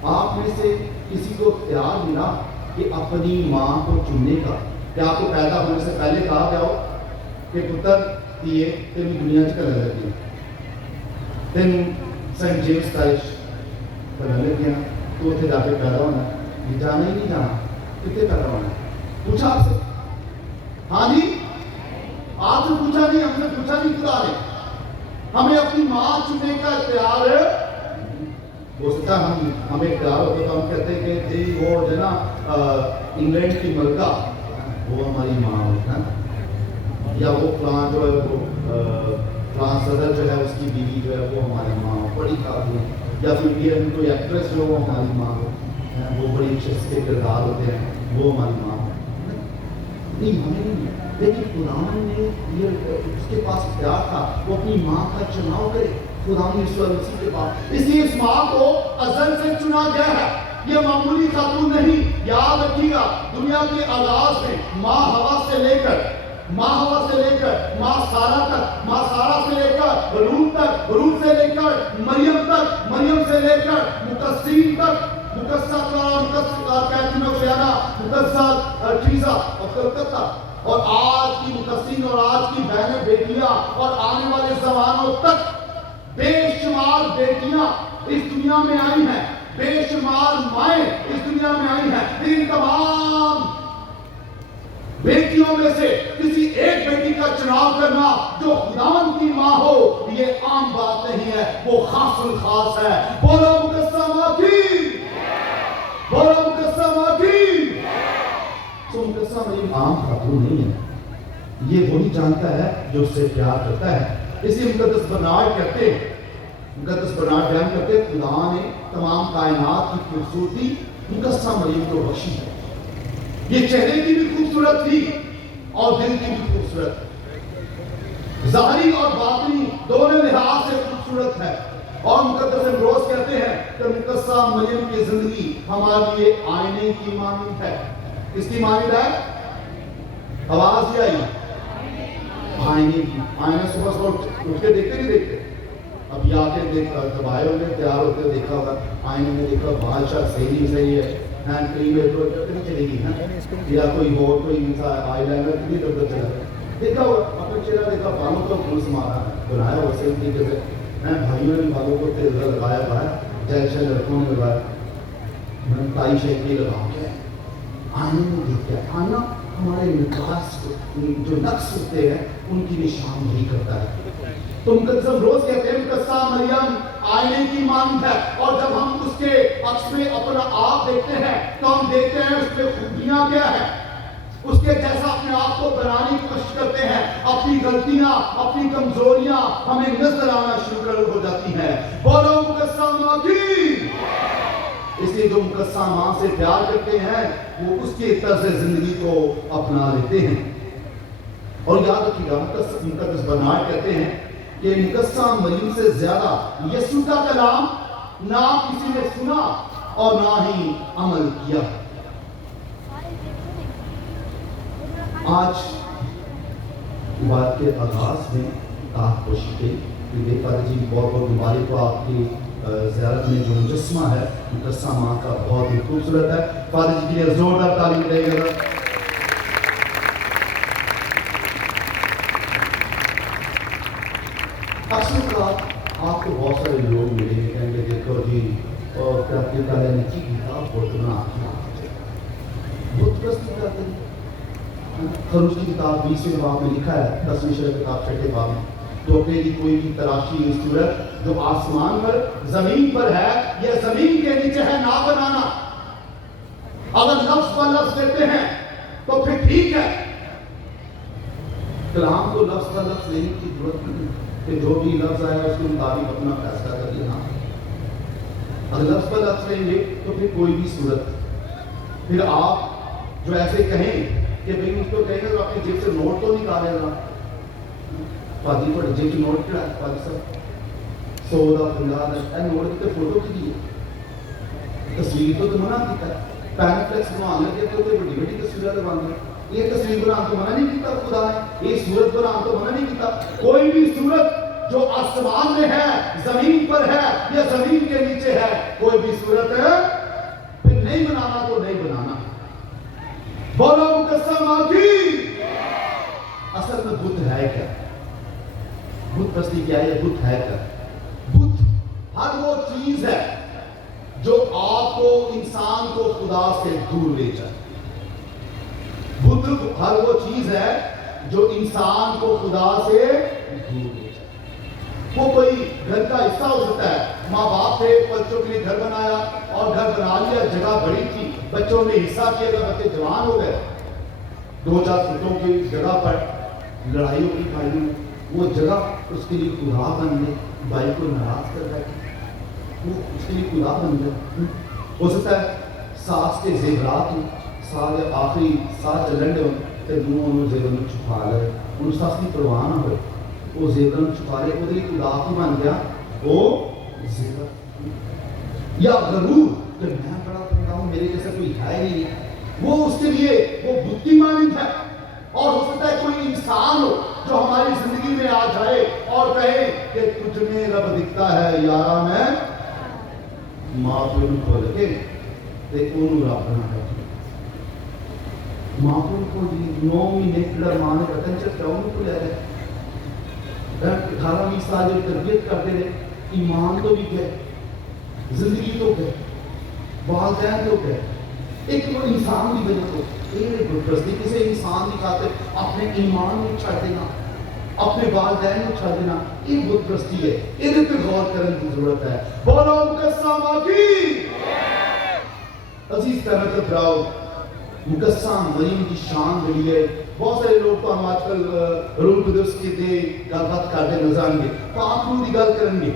आप में से किसी को इख्तियार मिला कि अपनी माँ को चुनने का? क्या आपको पैदा होने से पहले कहा गया हो कि पुत्र दिए तेरी दुनिया च करने लगी, तेन सेंट जेम्स कॉलेज करने लगी, तो उसे जाके पैदा होना, जाना ही नहीं जाना, कितने पैदा होना? पूछा आपसे? हाँ जी, आपसे पूछा नहीं, हमसे पूछा नहीं, खुदा ने हमें अपनी माँ चुनने का प्यार हो सकता है। हमें प्यार होता तो हम कहते हैं कि जी वो जो ना इंग्लैंड की मलका वो हमारी माँ होता है, या वो फ्रांस जो है वो फ्रांस सदर जो है उसकी बीवी जो है वो हमारी माँ हो, बड़ी खातून, या फिर इंडियन कोई एक्ट्रेस जो वो हमारी माँ हो, वो बड़ी अच्छे से किरदार होते हैं, वो हमारी माँ हो। नहीं, हमें नहीं, लेकिन खुदा ने ये उसके पास प्यार था, वो अपनी माँ का चुनाव करे, खुदा ने ईश्वर मसीह के पास, इसलिए इस माँ को अज़ल से चुना गया है। ये मामूली खातून नहीं, याद रखिएगा, दुनिया के आगाज में माँ हवा से लेकर माँ सारा तक, माँ सारा से लेकर रूत तक, रूत से लेकर मरियम तक, मरियम से लेकर मुकस्सीन तक, मुकस्सा ट्रीजा और कलकत्ता, और आज की मुकस्सीन और आज की बहनें बेटियां और आने वाले जमानों तक बेशुमार बेटियां इस दुनिया में आई हैं, बेशुमार माएं इस दुनिया में आई हैं। इन तमाम बेटियों में से किसी एक बेटी का चुनाव करना जो खुदावन की माँ हो, ये आम बात नहीं है, वो खासुल खास है। बोलो मुकस्सा माँ की, बोलो मुकस्सा माँ की। तो मुकस्सा मरियम आम खातून नहीं है, ये वही जानता है जो उससे प्यार करता है। इसी मुकद्दस बर्नार्ड कहते हैं, मुकद्दस बर्नार्ड बयान करते हैं, खुदा ने तमाम कायनात की खूबसूरती मुकस्सा मरियम को बख्शी है। ये चेहरे की भी खूबसूरत थी और दिल की भी खूबसूरत, ज़ाहिरी और बातिनी दोनों लिहाज से खूबसूरत है। और मुकद्दस अम्ब्रोस कहते हैं कि मुकद्दसा मरियम की जिंदगी हमारे लिए आईने की मानंद है। किसकी मानंद है? आवाज ही आई, आईने की। आईने सुबह सुबह उठ के देखते नहीं देखते? अब आके देखा, जब आए होंगे तैयार होते देखा होगा, आईने में देखा बादशाह सही है, हैंड क्रीम है तो कितनी चलेगी है, या कोई और कोई आईलाइनर कितनी दर्द चला देखा होगा, अपना चेहरा देखा, बालों को फूल मारा है, बनाया वैसे तरीके से है, भाइयों ने बालों को तेल लगाया हुआ है, जैसे लड़कों ने लगाया, ताई शेख ने लगा के आईने में देखते हैं। आना हमारे निकास जो नक्श होते हैं उनकी निशान नहीं करता है। तो मुकद्दस अम्ब्रोस कहते हैं मुकद्दसा मरियम आईने की मानंद है, और जब हम उसके अक्स में अपना आप देखते हैं तो हम देखते हैं उसमें खूबियां क्या है, उसके जैसा अपने आप को बनाने की कोशिश करते हैं। अपनी गलतियां, अपनी कमजोरियां हमें नजर आना शुरू हो जाती हैं। बोलो मुकद्दसा माँ की। इसलिए जो मुकद्दसा माँ से प्यार करते हैं वो उसके तर्ज जिंदगी को अपना लेते हैं। और याद रखिएगा, मुकद्दस बर्नार्ड कहते हैं कि मुकद्दसा मरियम से ज्यादा यीशु का कलाम ना किसी ने सुना और ना ही अमल किया। आज बात के आगाज में ताक़पोशी के फादर जी बहुत बहुत मुबारक हो आपकी ज़ियारत में जो मुजस्मा है मुकद्दसा माँ का बहुत ही खूबसूरत है। फादर जी के लिए जोरदार ताली देगा। अक्सर आपको बहुत सारे लोग मिलेंगे, कहेंगे देखो जी और प्राप्ति का की किताब बोलना बहुत प्रस्तुत करते हैं। खरूज की किताब 20वें बाब में लिखा है, 10वीं शरह किताब 6ठे बाब में, तो तेरी कोई भी तराशी हुई सूरत जो आसमान पर जमीन पर है या जमीन के नीचे है ना बनाना। अगर लफ्ज पर लफ्ज देते हैं तो फिर ठीक है, कलाम को लफ्ज का लफ्ज लेने की जरूरत नहीं कि जो भी लफ्ज आया उसके मुताबिक अपना फैसला कर लेना। अगर लफ्ज पर लफ्ज लेंगे तो फिर कोई भी सूरत, फिर आप जो ऐसे कहें कि भाई उसको कहेंगे तो अपनी जेब से नोट तो निकालेगा, पाजी थोड़े जेब नोट किड़ा है पाजी साहब 100 ਦਾ 50 ਦਾ नोट की फोटो खींची तस्वीर तो मना किया, पैनफ्लेक्स बनाने लगे तो बड़ी बड़ी तस्वीरें लगाने, ये तस्वीर बनाने तो मना नहीं किया खुदा ने, ये सूरत बनाने तो मना नहीं किया। कोई भी सूरत जो आसमान में है, जमीन पर है या जमीन के नीचे है, कोई भी सूरत है फिर नहीं बनाना तो नहीं बनाना। बोलो कसम आखी। असल में बुद्ध है क्या? बुद्ध प्रस्ती क्या है? बुद्ध है क्या? बुद्ध हर वो चीज है जो आपको इंसान को खुदा से दूर ले जाए। बुद्ध हर वो चीज है जो इंसान को खुदा से दूर ले जाए। वो कोई घर का हिस्सा हो सकता है, माँ बाप थे, बच्चों के लिए घर बनाया और घर बना लिया, जगह बड़ी थी, बच्चों ने हिस्सा किया, बच्चे जवान हो गए, 2-4 फुटों की जगह पर लड़ाइयों की खाई, वो जगह उसके लिए खुदा बन गई, भाई को नाराज कर बैठे, वो उसके लिए खुदा बन गया। हो सकता है सास के जेवरात हो, साल आखिरी साल चलन दे ते दोनों जेवर में छुपा ले, उन सास की परवाह ना हो, वो जेवर में छुपा ले, वो लिए खुदा की बन गया वो जेवर। या जरूर कि मैं बड़ा पंगा हूं, मेरे जैसा कोई है ही नहीं, वो उसके लिए वो बुद्धिमान है। और हो सकता है कोई इंसान हो जो हमारी जिंदगी में आ जाए और कहे कि तुझ में रब दिखता है यारा, मैं मां प्यो को लगे ते ओनू रब बना है। मां प्यो को 9 महीने किड़ा मां ने पता नहीं क्यों को ले गए, 18-20 साल जब तरबियत करते रहे, ईमान तो भी गए, जिंदगी तो गए, वालिदैन तो गए, एक वो इंसान की वजह तो गुरप्रस्ती किसी इंसान की खातिर अपने ईमान में छड़ देना, अपने वालिदैन में छड़ देना, ये गुरप्रस्ती है, इहदे पे गौर करने की जरूरत है। बोलो मुकस्सम आखी। अजीज कहना भराओ, मुकस्सम मरीम की शान बड़ी है। बहुत सारे लोग तो हम आजकल रूह कुदस की दे गलबात करते नजर आएंगे, पाक रूह की गल करेंगे,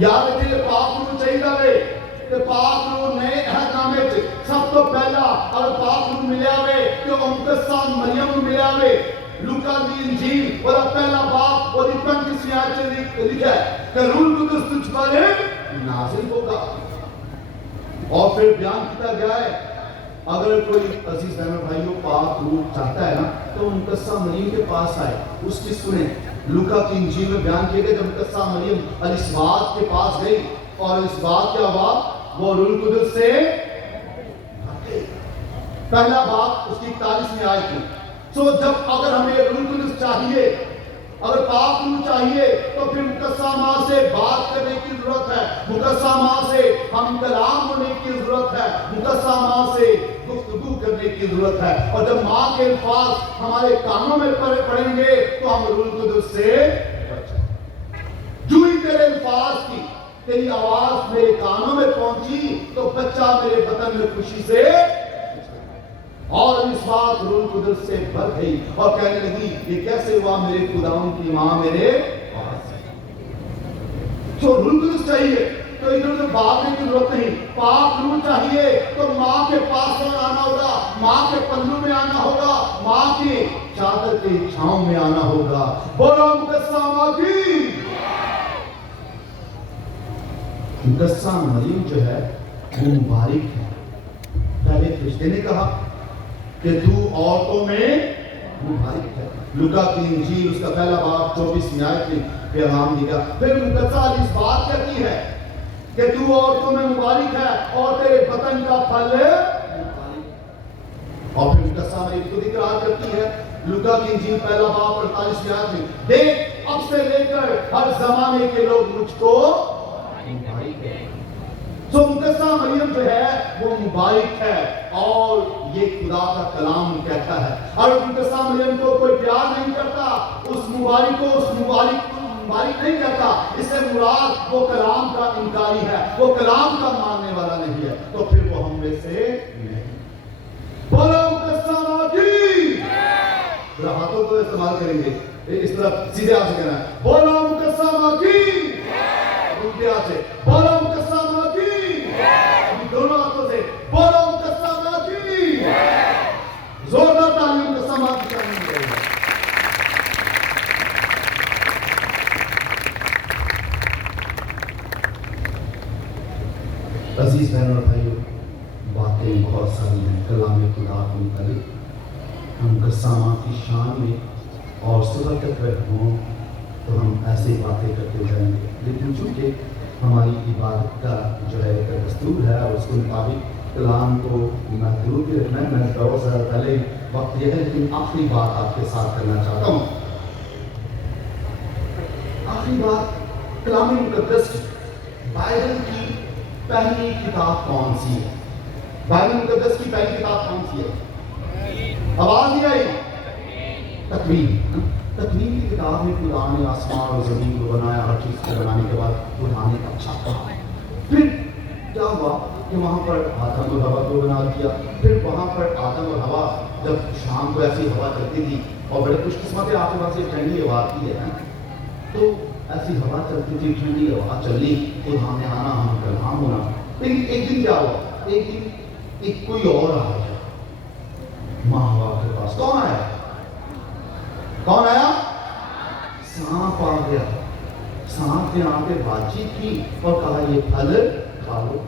याद रखिए पाक रूह चाहिए ते पाक रूह नए अहदनामे च सब तो पहला अगर पाक रूह मिलिया वे तो मुकस्सम मरियम मिलिया वे। लूका दी इंजील और पहला बाप और 25वीं आयत में लिखा है कि रूह कुदस तुझ पर नाज़िल होगा। और फिर बयान किया गया है अगर कोई अजीज बहनों भाइयों पाक रूह चाहता है ना तो मुकस्सम मरियम के पास आए, उसकी सुने। लूका की इंजील में बयान किया गया जब मुकस्सम मरियम अलिस्बात के पास गई और अलिस्बात क्या हुआ, वो रूह कुदस से पहला बाप उसकी 41वीं आयत थी। सो जब अगर हमें रूह कुदस चाहिए, अगर पाक रूह चाहिए तो फिर मुकस्सम मां से बात करने की जरूरत है, मुकस्सम मां से हम कलाम होने की जरूरत है, मुकस्सम मां से गुफ्तगू करने की जरूरत है। और जब मां के अल्फाज हमारे कानों में पड़ेंगे तो हम रूह कुदस से जो ही तेरे अल्फाज की तेरी आवाज मेरे कानों में पहुंची तो बच्चा मेरे बदन में खुशी से, और इस बात रूह कुदस से भर गई और कहने लगी ये कैसे हुआ, मेरे खुदाउन की मां मेरे पास है। तो रूह कुदस चाहिए तो इधर उधर भागने की जरूरत नहीं, पाक रूह चाहिए तो मां के पास आना होगा, मां के पल्लू में आना होगा, मां की चादर की छांव में आना होगा। बोलो मुकस्सम आखी। मुकस्सम मरियम जो है वो मुबारक है। पहले फरिश्ते ने कहा कि तू औरतों में मुबारक है। लूका की इंजील उसका पहला बाब 24वीं आयत में पैगाम दिया। फिर मुकद्दस इस बात कहती है कि तू औरतों में मुबारक है और तेरे बतन का फल और फिर मुकद्दस मरियम खुद इकरार करती है लूका की इंजील पहला बाब 48वीं आयत में, देख अब से लेकर हर जमाने के लोग मुझको मुबारक है। तो मुकद्दस मरियम जो है वो मुबारक है और ये खुदा का कलाम कहता है। और मुकद्दस मरियम को कोई प्यार नहीं करता, उस मुबारक को उस मुबारक नहीं कहता, इससे मुराद वो कलाम का इनकारी है, वो कलाम का मानने वाला नहीं है, तो फिर वो हम में से नहीं। बोलो मुकद्दस استعمال کریں گے اس طرح سیدھے ہاتھ سے کہنا ہے بولو مقسمہ کی الٹے ہاتھ سے بولو مقسمہ کی دونوں ہاتھوں سے بولو مقسمہ کی زوردار تعلیم مقسمہ کی تعلیم کریں گے. عزیز بہنوں اور بھائیوں باتیں بہت ساری ہیں کلام خدا کے متعلق ہم قسامات کی شان میں اور صبح تک ہوں تو ہم ایسی باتیں کرتے جائیں گے لیکن چونکہ ہماری عبادت کا جو ہے ایک دستور ہے اور اس کے مطابق کلام کو محدود بھی رکھنا ہے. میں بہت زیادہ پہلے وقت یہ ہے لیکن آخری بات آپ کے ساتھ کرنا چاہتا ہوں. آخری بات کلام مقدس بائبل کی پہلی کتاب کون سی ہے؟ بائبل مقدس کی پہلی کتاب کون سی ہے؟ آواز نہیں آئی. تکوین. تکوین کی کتاب میں خدا نے آسمان اور زمین کو بنایا ہر چیز کو بنانے کے بعد خدا نے اچھا کہا. پھر کیا ہوا کہ وہاں پر آدم اور ہوا کو بنا دیا. پھر وہاں پر آدم اور ہوا جب شام کو ایسی ہوا چلتی تھی اور بڑے خوش قسمت ہے آپ کے پاس یہ ٹھنڈی ہوا آتی ہے تو ایسی ہوا چلتی تھی ٹھنڈی ہوا چلنی خدا نے آنا ہم کلام ہونا. لیکن ایک دن کیا ہوا ایک دن ایک کوئی اور آ گیا ماں ہوا کے پاس. کون آیا؟ کون آیا؟ سانپ آ گیا. سانپ نے آ کے بات چیت کی اور کہا یہ پھل کھا لو.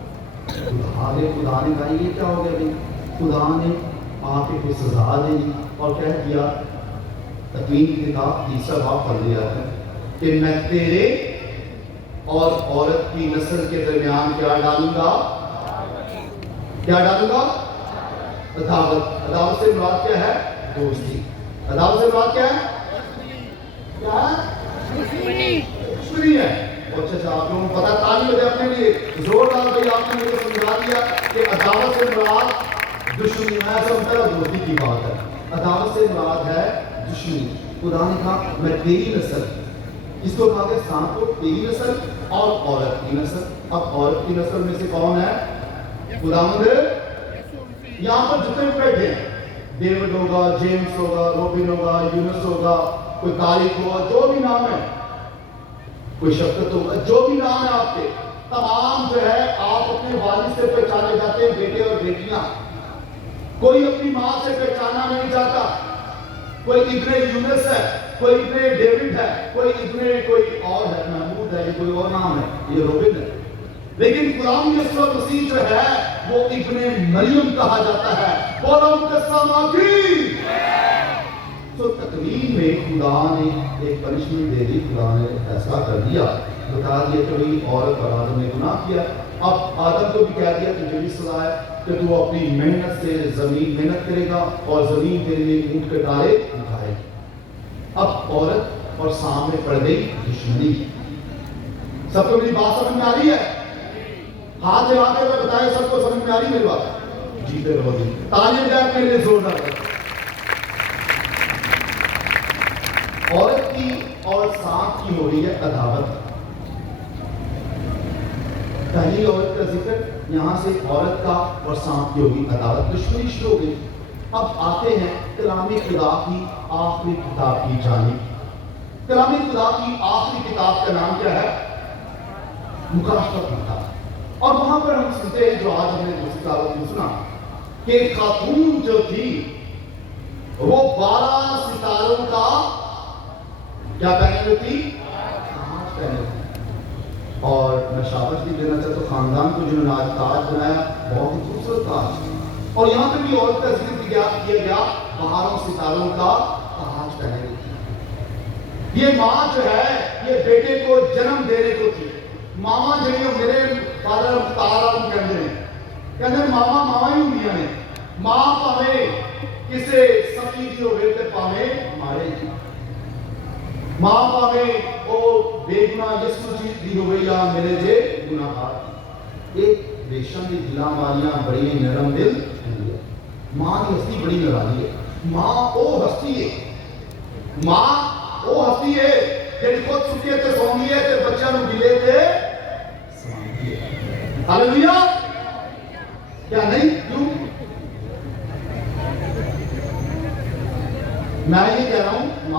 خدا نے کہا یہ کیا ہو گیا بھائی؟ خدا نے آ کے کوئی سزا دے دی اور کہہ دیا تکوین کی کتاب 3 باب پڑھ لیا ہے کہ میں تیرے اور عورت کی نسل کے درمیان کیا ڈالوں گا؟ کیا ڈالوں گا؟ عداوت. عداوت سے مراد کیا ہے؟ دوستی. عداوت سے مراد کیا ہے؟ کیا ہے؟ دشمنی ہے. اچھا آپ لوگوں کو پتا تعلیم دے اپنے لیے زوردار بھائی آپ نے مجھے سمجھا دیا کہ عداوت سے مراد دشمنی ہے. سمجھا دوستی کی بات ہے. عداوت سے مراد ہے دشمنی. خدا نے کہا میں تیری نسل اس کو کہا کہ سانپ کو تیری نسل اور عورت کی نسل. اب عورت کی نسل میں سے کون ہے؟ خداوند. یہاں پر جتنے بھی بیٹھے ہیں ڈیوڈ ہوگا جیمز ہوگا روبن ہوگا یونس ہوگا کوئی طارق ہوگا جو بھی نام ہے کوئی شفقت ہوگا جو بھی نام ہے آپ کے تمام جو ہے آپ اپنے والد سے پہچانے جاتے ہیں بیٹے اور بیٹیاں. کوئی اپنی ماں سے پہچانا نہیں چاہتا. کوئی ابن یونس ہے کوئی ابن ڈیوڈ ہے کوئی ابن کوئی اور ہے محمود ہے یہ کوئی اور نام ہے یہ روبن ہے. لیکن غلام یسوع مسیح جو ہے وہ ابن مریم کہا جاتا ہے. بولو مقسمہ کی. تو تکوین میں خدا نے ایک پنشمنٹ دے دی. خدا نے فیصلہ کر دیا بتا دیا کہ بھائی عورت اور آدم نے گناہ کیا. اب آدم کو بھی کہہ دیا تجھے بھی سزا ہے کہ تو اپنی محنت سے زمین محنت کرے گا اور زمین تیرے لیے اونٹ کے ڈالے اٹھائے گی. اب عورت اور سامنے پڑ گئی دشمنی. سب کو میری بات سمجھ میں آ رہی ہے؟ ہاتھ جلا کے بتائے سب کو سمجھ میں آ رہی میری بات؟ جیتے رہو جی. تعلیم دے اپنے لیے زوردار. عورت کی اور سانپ کی ہو رہی ہے عداوت. پہلی عورت کا ذکر یہاں سے عورت کا اور سانپ کی ہوگی عداوت. دشمنی شروع ہو گئی. اب آتے ہیں کلام خدا کی آخری کتاب کی جانب. کلام خدا کی آخری کتاب کا نام کیا ہے؟ مکاشفہ کتاب. اور وہاں پر ہم سنتے ہیں جو آج ہم نے دوسری کتابوں میں سنا کہ خاتون جو تھی وہ 12 ستاروں کا کیا پہنے ہوئی تھی؟ تاج پہنے ہوئی. اور میں شاباش بھی دینا چاہتا ہوں خاندان کو جنہوں نے آج تاج بنایا بہت ہی خوبصورت تاج. اور یہاں پہ بھی عورت کا ذکر کیا گیا 12 ستاروں کا تاج پہنے ہوئی تھی. یہ ماں جو ہے یہ بیٹے کو جنم دینے کو تھی. ماما جڑی میرے فادر تارا کہتے ہیں ماما ماما ہی ہوں نے. ماں پاوے کسے سخی دی ہوئے تے پاوے مارے جی. ماں پاوے او بے گناہ یسوع جی دی ہوئے یا میرے جے گناہگار. ایک ریشم دی دلاں والیاں بڑی نرم دل ہوندی ہے. ماں دی ہستی بڑی نرالی ہے. ماں او ہستی ہے. ماں او ہستی ہے جڑی خود سکے تے سوندی ہے تے بچیاں نوں ملے تے سوندی ہے. ہاللویا. کیا نہیں؟ کیوں؟ میں یہ کہہ رہا ہوں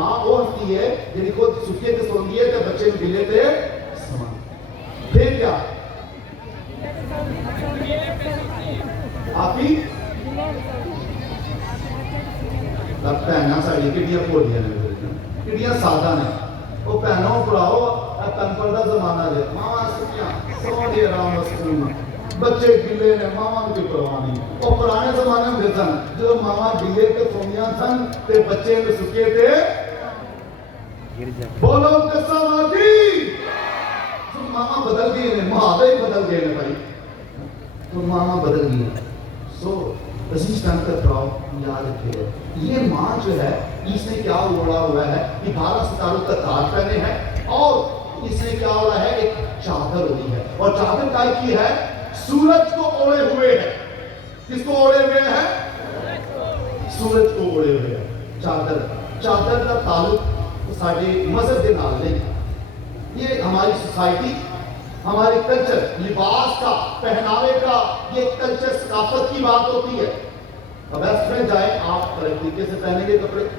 भैनां साड़ी किड्डियां भोलियां ने किड्डियां सादा ने वो भैनों भराओ पैंपर का जमाना है मावां सुखियां सोने आराम स्कूल बच्चे गिले ने मावां की परवाह नहीं वो पुराने जमाने में सन जो मावां गिले के सोनिया सन ते बच्चे ने सुखे थे बोलो कसमाती तो मामा बदल गए ने मुहावरे बदल गए ने भाई तो मामा बदल गई सो अजीज का प्राव याद रखिए ये माँ जो है इसने क्या ओढ़ा हुआ है कि 12 सितारों का ताज पहने हैं और इसने क्या ओढ़ा है एक चादर ओढ़ी है और चादर काय की है सूरज को ओढ़े हुए है किसको ओढ़े हुए है सूरज को ओढ़े हुए है चादर चादर का ताल्लुक साडे मजहब के नाल नहीं ये हमारी सोसाइटी हमारे कल्चर लिबास का पहनावे का ये कल्चर सकाफत की बात होती है अब वेस्ट में जाए आप फर्क तरीके से पहनेंगे कपड़े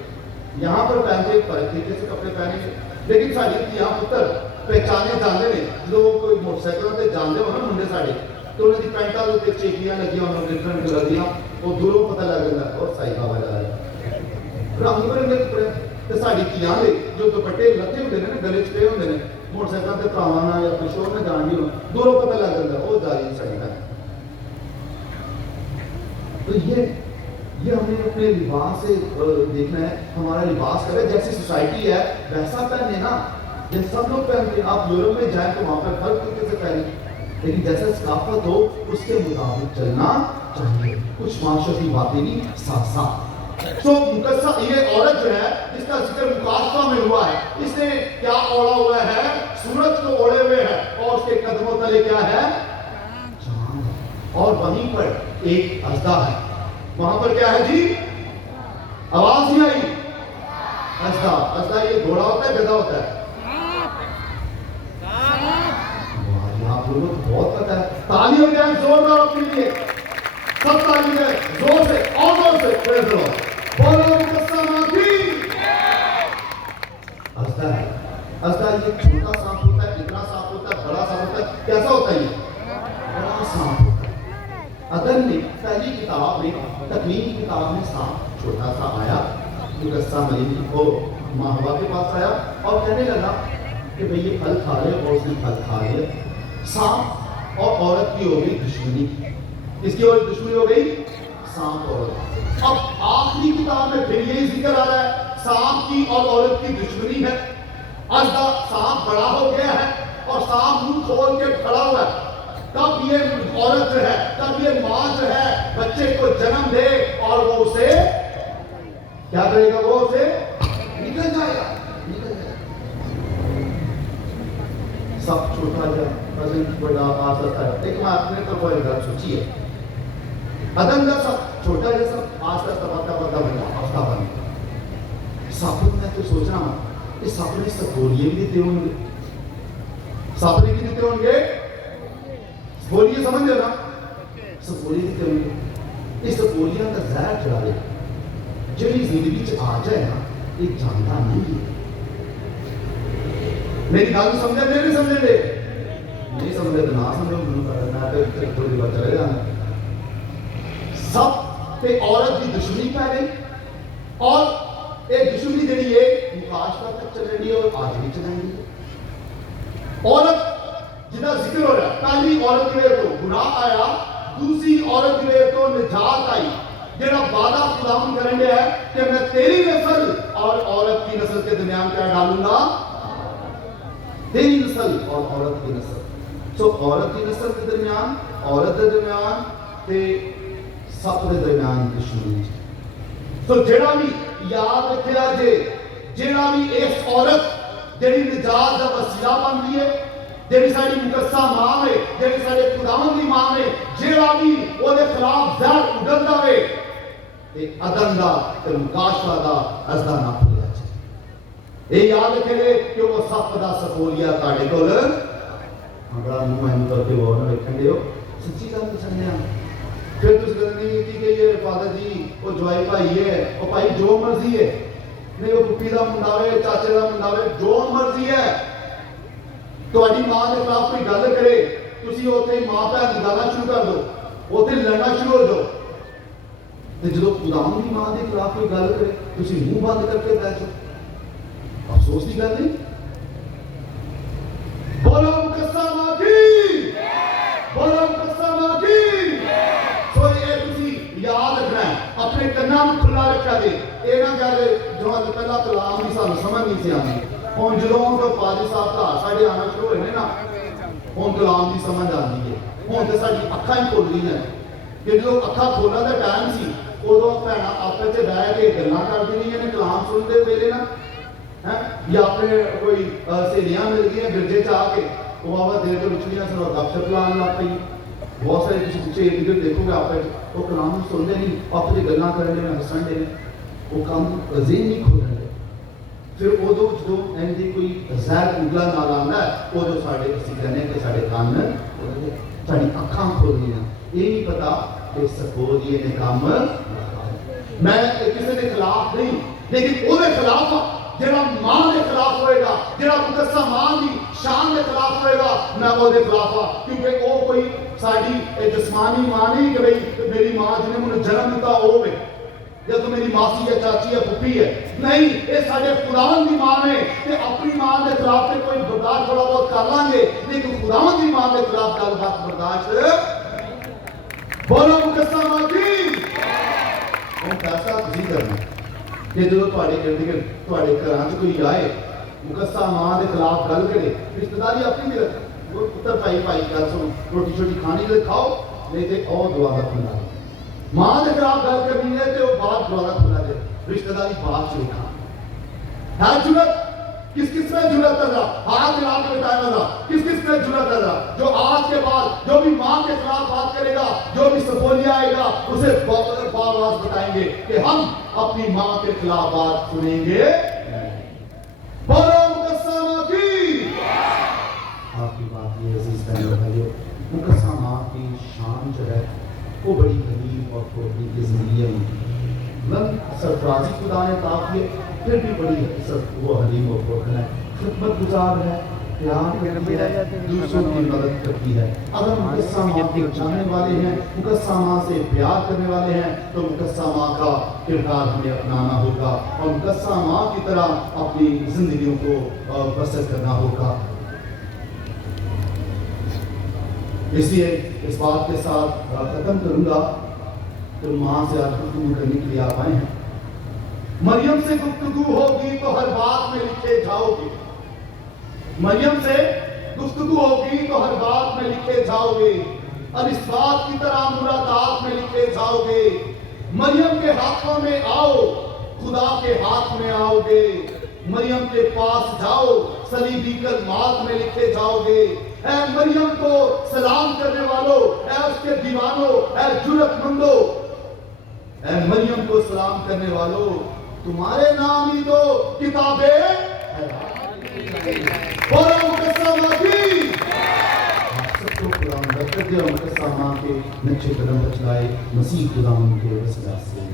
यहाँ पर पहनते फर्क तरीके से कपड़े पहनेंगे लेकिन साड़ी यहाँ पुत्र पहचाने जानते हैं जो कोई मोटरसाइकिलों से जानते हो ना मुंडे साड़े तो उन्होंने पैंटा के चेकियां लगी उन्होंने डिफरेंट कलर दियां वो दूरों पता लग जाता और साई बाबा जा रहा है रंग बिरंगे कपड़े ते साड़ी कियां दे जो दुपट्टे लथे होंदे ने गले च पे होंदे ने मोटरसाइकिल ते भरावां ना या कुछ और ना जान दी दूरों पता लग जाता वो जा रही साड़ी का तो ये हमें अपने लिबास से देखना है हमारा लिबास करे जैसी सोसाइटी है वैसा पहने ना जैसे सब लोग पहनते हैं आप यूरोप में जाए तो वहां पर हर तरीके से पहने लेकिन जैसा सकाफत हो उसके मुताबिक चलना चाहिए कुछ माशरती बातें नहीं साथ साथ तो मुकस्सा ये औरत जो है जिसका जिक्र मुकाशफा में हुआ है इसने क्या ओढ़ा हुआ है सूरज को ओढ़े हुए है और उसके कदमों तले क्या है चांद और वहीं पर एक अज़दा है वहां पर क्या है जी आवाज नहीं आई अज़दा अज़दा ये घोड़ा होता है गधा होता है आप लोगों को बहुत पता है ताली हो जाए जोरदार अपने लिए सब ताली है जोर से और जोर से प्रेज़ द लॉर्ड बोलो कसमाती अज़दा है अज़दा ये छोटा सांप होता है इतना सांप होता है बड़ा सांप होता है कैसा होता है ये बड़ा सांप होता है अदन में पहली किताब में तकलीम की किताब में सांप छोटा सा आया मुकस्सा मरीम को माँ हवा के पास आया और कहने लगा कि भाई ये फल खा रहे और उसने फल खा लिया सांप और औरत की हो गई दुश्मनी किसकी और दुश्मनी हो गई सांप और औरत अब आखिरी किताब में फिर यही जिक्र आ रहा है सांप की और औरत की दुश्मनी है अज़दा सांप बड़ा हो गया है और सांप मुंह खोल के खड़ा हुआ है तब ये औरत जो है तब ये माँ जो है बच्चे को जन्म दे और वो उसे क्या करेगा वो उसे निकल जाएगा सब छोटा जा बड़ा आस्था है एक मैं अपने तो कोई बात सोची है अदन का सब छोटा जैसा आस्था पता बना आस्था बन सापुन में तो सोच रहा हूँ इस सापुन सपोलिए भी देते होंगे सापुन भी देते होंगे सपोलिए समझ लेना सपोलिए देते होंगे इस सपोलिया का जहर चढ़ा दे जिहड़ी जिंदगी च आ जाए ना एक जानता नहीं है मेरी गल समझे नहीं समझे दे नहीं समझे तो ना समझो मैं तो थोड़ी बात चले जाना सब ते औरत की दुश्मनी पै गई और एक दुश्मनी जड़ी है मुकाशफा तक चल रही है और आज भी चलेगी औरत जितना जिक्र हो रहा है पहली औरत की वजह तो गुनाह आया दूसरी औरत की वजह तो निजात आई जेड़ा वादा खुदावन करन है कि मैं तेरी नस्ल और औरत की नस्ल के दरमियान क्या डालूंगा तेरी नस्ल और औरत की नस्ल सो औरत की नस्ल के दरमियान औरत के दरमियान ते सब के दरमियान दुश्मनी सो जेड़ा भी याद रखिया जे जेड़ा भी इस औरत जेड़ी निजात दा वसीला बनदी है जेड़ी साडी मुकस्सा मां है जेड़ी साडे खुदावन दी मां है जेड़ा भी ओदे खिलाफ जहर उड़लदा वे ते अदन दा ते मुकाशफा दा अज़दा ना भुलिया जाए ये याद रखे कि वो सप दा सपोलिया ताड़े कोल बड़ा मुंह है करके वो ना देखण दियो सच्ची गल दसने आ फिर तुस गल नहीं की कि ये फादर जी वो जवाई भाई है वो भाई जो मर्जी है नहीं वो पुप्पी दा मुंडा वे चाचे दा मुंडा वे जो मर्जी है ਤੁਹਾਡੀ ਮਾਂ ਦੇ ਖਿਲਾਫ ਕੋਈ ਗੱਲ ਕਰੇ ਤੁਸੀਂ ਉੱਥੇ ਮਾਂ ਭੈਣ ਦੀ ਗਾਲਾਂ ਸ਼ੁਰੂ ਕਰ ਦਿਓ ਉੱਥੇ ਲੜਨਾ ਸ਼ੁਰੂ ਹੋ ਜਾਓ ਤੇ ਜਦੋਂ ਖੁਦਾਵੰਦ ਦੀ ਮਾਂ ਦੇ ਖਿਲਾਫ ਕੋਈ ਗੱਲ ਕਰੇ ਤੁਸੀਂ ਮੂੰਹ ਬੰਦ ਕਰਕੇ ਬੈਠ ਜਾਓ, ਅਫਸੋਸ ਦੀ ਗੱਲ ਨਹੀਂ। ਬੋਲੋ ਮੁਕੱਸਮ ਕੀ, ਬੋਲੋ ਮੁਕੱਸਮ ਕੀ। ਸੋ ਇਹ ਤੁਸੀਂ ਯਾਦ ਰੱਖਣਾ ਹੈ, ਆਪਣੇ ਕੰਨਾਂ ਨੂੰ ਖੁੱਲਾ ਰੱਖਿਆ ਜੇ। ਇਹ ਨਾ ਕਹੇ ਜੋ ਅੱਜ ਪਹਿਲਾਂ ਕਲਾਮ ਦੀ ਸਾਨੂੰ ਸਮਝ ਨਹੀਂ ਸੀ ਆਉਂਦੀ, ਹੁਣ ਜਦੋਂ ਤੋਂ ਪਾਜੀ ਸਾਹਿਬ ਘਰ ਸਾਡੇ ਆਉਣਾ ਸ਼ੁਰੂ ਹੋਏ ਨੇ ਨਾ, ਹੁਣ ਕਲਾਮ ਦੀ ਸਮਝ ਆਉਂਦੀ ਹੈ। ਹੁਣ ਤੇ ਸਾਡੀ ਅੱਖਾਂ ਹੀ ਖੁੱਲ ਗਈਆਂ ਕਿ ਜਦੋਂ ਅੱਖਾਂ ਖੋਲਣ ਦਾ ਟਾਈਮ ਸੀ ਉਦੋਂ ਭੈਣਾਂ ਆਪਸ 'ਚ ਬਹਿ ਕੇ ਗੱਲਾਂ ਕਰਦੀ ਰਹੀਆਂ ਨੇ ਕਲਾਮ ਸੁਣਦੇ ਵੇਲੇ ਨਾ, ਹੈ ਜਾਂ ਆਪਣੇ ਕੋਈ ਸਹੇਲੀਆਂ ਮਿਲ ਗਈਆਂ ਗਿਰਜੇ 'ਚ ਆ ਕੇ, ਉਹ ਆਵਾ ਦੇਰ ਤੋਂ ਵਿਚਲੀਆਂ ਸਾਨੂੰ ਗੱਪਸ਼ਪ ਲਾਉਣ ਲੱਗ ਪਈ। ਬਹੁਤ ਸਾਰੇ ਤੁਸੀਂ ਪਿੱਛੇ ਇੱਕ ਦਿਨ ਦੇਖੋਗੇ ਆਪਸ 'ਚ ਉਹ ਕਲਾਮ ਨੂੰ ਸੁਣਦੇ ਨਹੀਂ, ਆਪਸ 'ਚ ਗੱਲਾਂ ਕਰਨ ਦੇ, ਹੱਸਣ ਦੇ, ਉਹ ਕੰਮ ਜ਼ਹਿਨ ਨਹੀਂ ਖੋਲ੍ਹਣ ਦੇ। ਫਿਰ ਉਦੋਂ ਜਦੋਂ ਇਹਦੀ ਕੋਈ ਜ਼ਹਿਰ ਉਗਲਾ ਨਾਲ ਆਉਂਦਾ ਉਦੋਂ ਸਾਡੇ ਅਸੀਂ ਕਹਿੰਦੇ ਕਿ ਸਾਡੇ ਕੰਨ, ਸਾਡੀ ਅੱਖਾਂ ਖੁੱਲ੍ਹਦੀਆਂ। ਇਹ ਨਹੀਂ ਪਤਾ ਕਿ ਸਪੋਜ਼ ਇਹਨੇ ਕੰਮ, ਮੈਂ ਕਿਸੇ ਦੇ ਖਿਲਾਫ ਨਹੀਂ, ਲੇਕਿਨ ਉਹਦੇ ਖਿਲਾਫ ਜਿਹੜਾ ਮਾਂ ਦੇ ਖਿਲਾਫ ਹੋਏਗਾ, ਜਿਹੜਾ ਮੁਕੱਸਮ ਮਾਂ ਦੀ ਸ਼ਾਨ ਦੇ ਖਿਲਾਫ ਹੋਏਗਾ, ਮੈਂ ਉਹਦੇ ਖਿਲਾਫ ਆ। ਕਿਉਂਕਿ ਉਹ ਕੋਈ ਸਾਡੀ ਜਿਸਮਾਨੀ ਮਾਂ ਨਹੀਂ ਕਿ ਬਈ ਮੇਰੀ ਮਾਂ ਜਿਹਨੇ ਮੈਨੂੰ ਜਨਮ ਦਿੱਤਾ ਉਹ ਹੋਵੇ, ਜਾਂ तो मेरी मासी है, चाची है, पुप्पी है, नहीं, ये साढ़े खुदावन की मां ने। ते अपनी मां के खिलाफ से कोई बर्दाश्त थोड़ा बहुत कर लांगे, लेकिन खुदावन की मां के खिलाफ गलबात बर्दाश्त। बोलो मुकस्सम की। हम फैसला तुसीं करना कि जो तुहाडे इर्द गिर्द तुहाडे घरां च कोई आए मुकस्सम मां के खिलाफ गल करे, रिश्तेदारी अपनी भी रख, वो पुत्र भाई गल सुनो, रोटी शोटी खानी तो खाओ, नहीं तो और दुआ का खुला मां के खिलाफ गल करनी है तो बात द्वारा खुला जाए, रिश्तेदारी बात से लिखा है। जुरत किस किस में जुरत है, हाथ मिला के बताया था किस किस में जुरत है, जो आज के बाद जो भी मां के खिलाफ बात करेगा, जो भी सपोलिया आएगा, उसे आवाज बताएंगे कि हम अपनी मां के खिलाफ बात सुनेंगे। बोलो मुकस्सम की। आपकी बात ये अजीज भाइयों, मुकस्सम मां की शान जो है वो बड़ी गरीब और खोखली की जिंदगी में सरफराजी खुदा ने ताब किए, फिर भी बड़ी वो हलीम और खोखल है, खिदमत गुजार है, प्यार करती है, दूसरों की मदद करती है। अगर मुकस्सम मां को जानने वाले हैं, मुकस्सम मां से प्यार करने वाले हैं, तो मुकस्सम मां का किरदार हमें अपनाना होगा और मुकस्सम मां की तरह अपनी जिंदगियों को बसर करना होगा। इसलिए इस बात के साथ खत्म करूंगा तो मां से आज गुफ्तगू करने के लिए आप आए हैं। मरियम से गुफ्तगू होगी तो हर बात में लिखे जाओगे, मरियम से गुफ्तगू होगी तो हर बात में लिखे जाओगे, और इस बात की तरह मुरादात में लिखे जाओगे। मरियम के हाथों में आओ, खुदा के हाथ में आओगे। मरियम के पास जाओ, सलीबी कलमात में लिखे जाओगे। ऐ मरियम को सलाम करने वालों, ऐ उसके दीवानों, ऐ जुर्रतमंदों, ऐ मरियम को सलाम करने वालों, तुम्हारे नाम ही तो किताबें बोलो मुकस्सम की। आप सबको खुदा बरकत दे और मुकस्सम के नक्शे कदम पर चलाए, मसीह खुदा के वसीला से।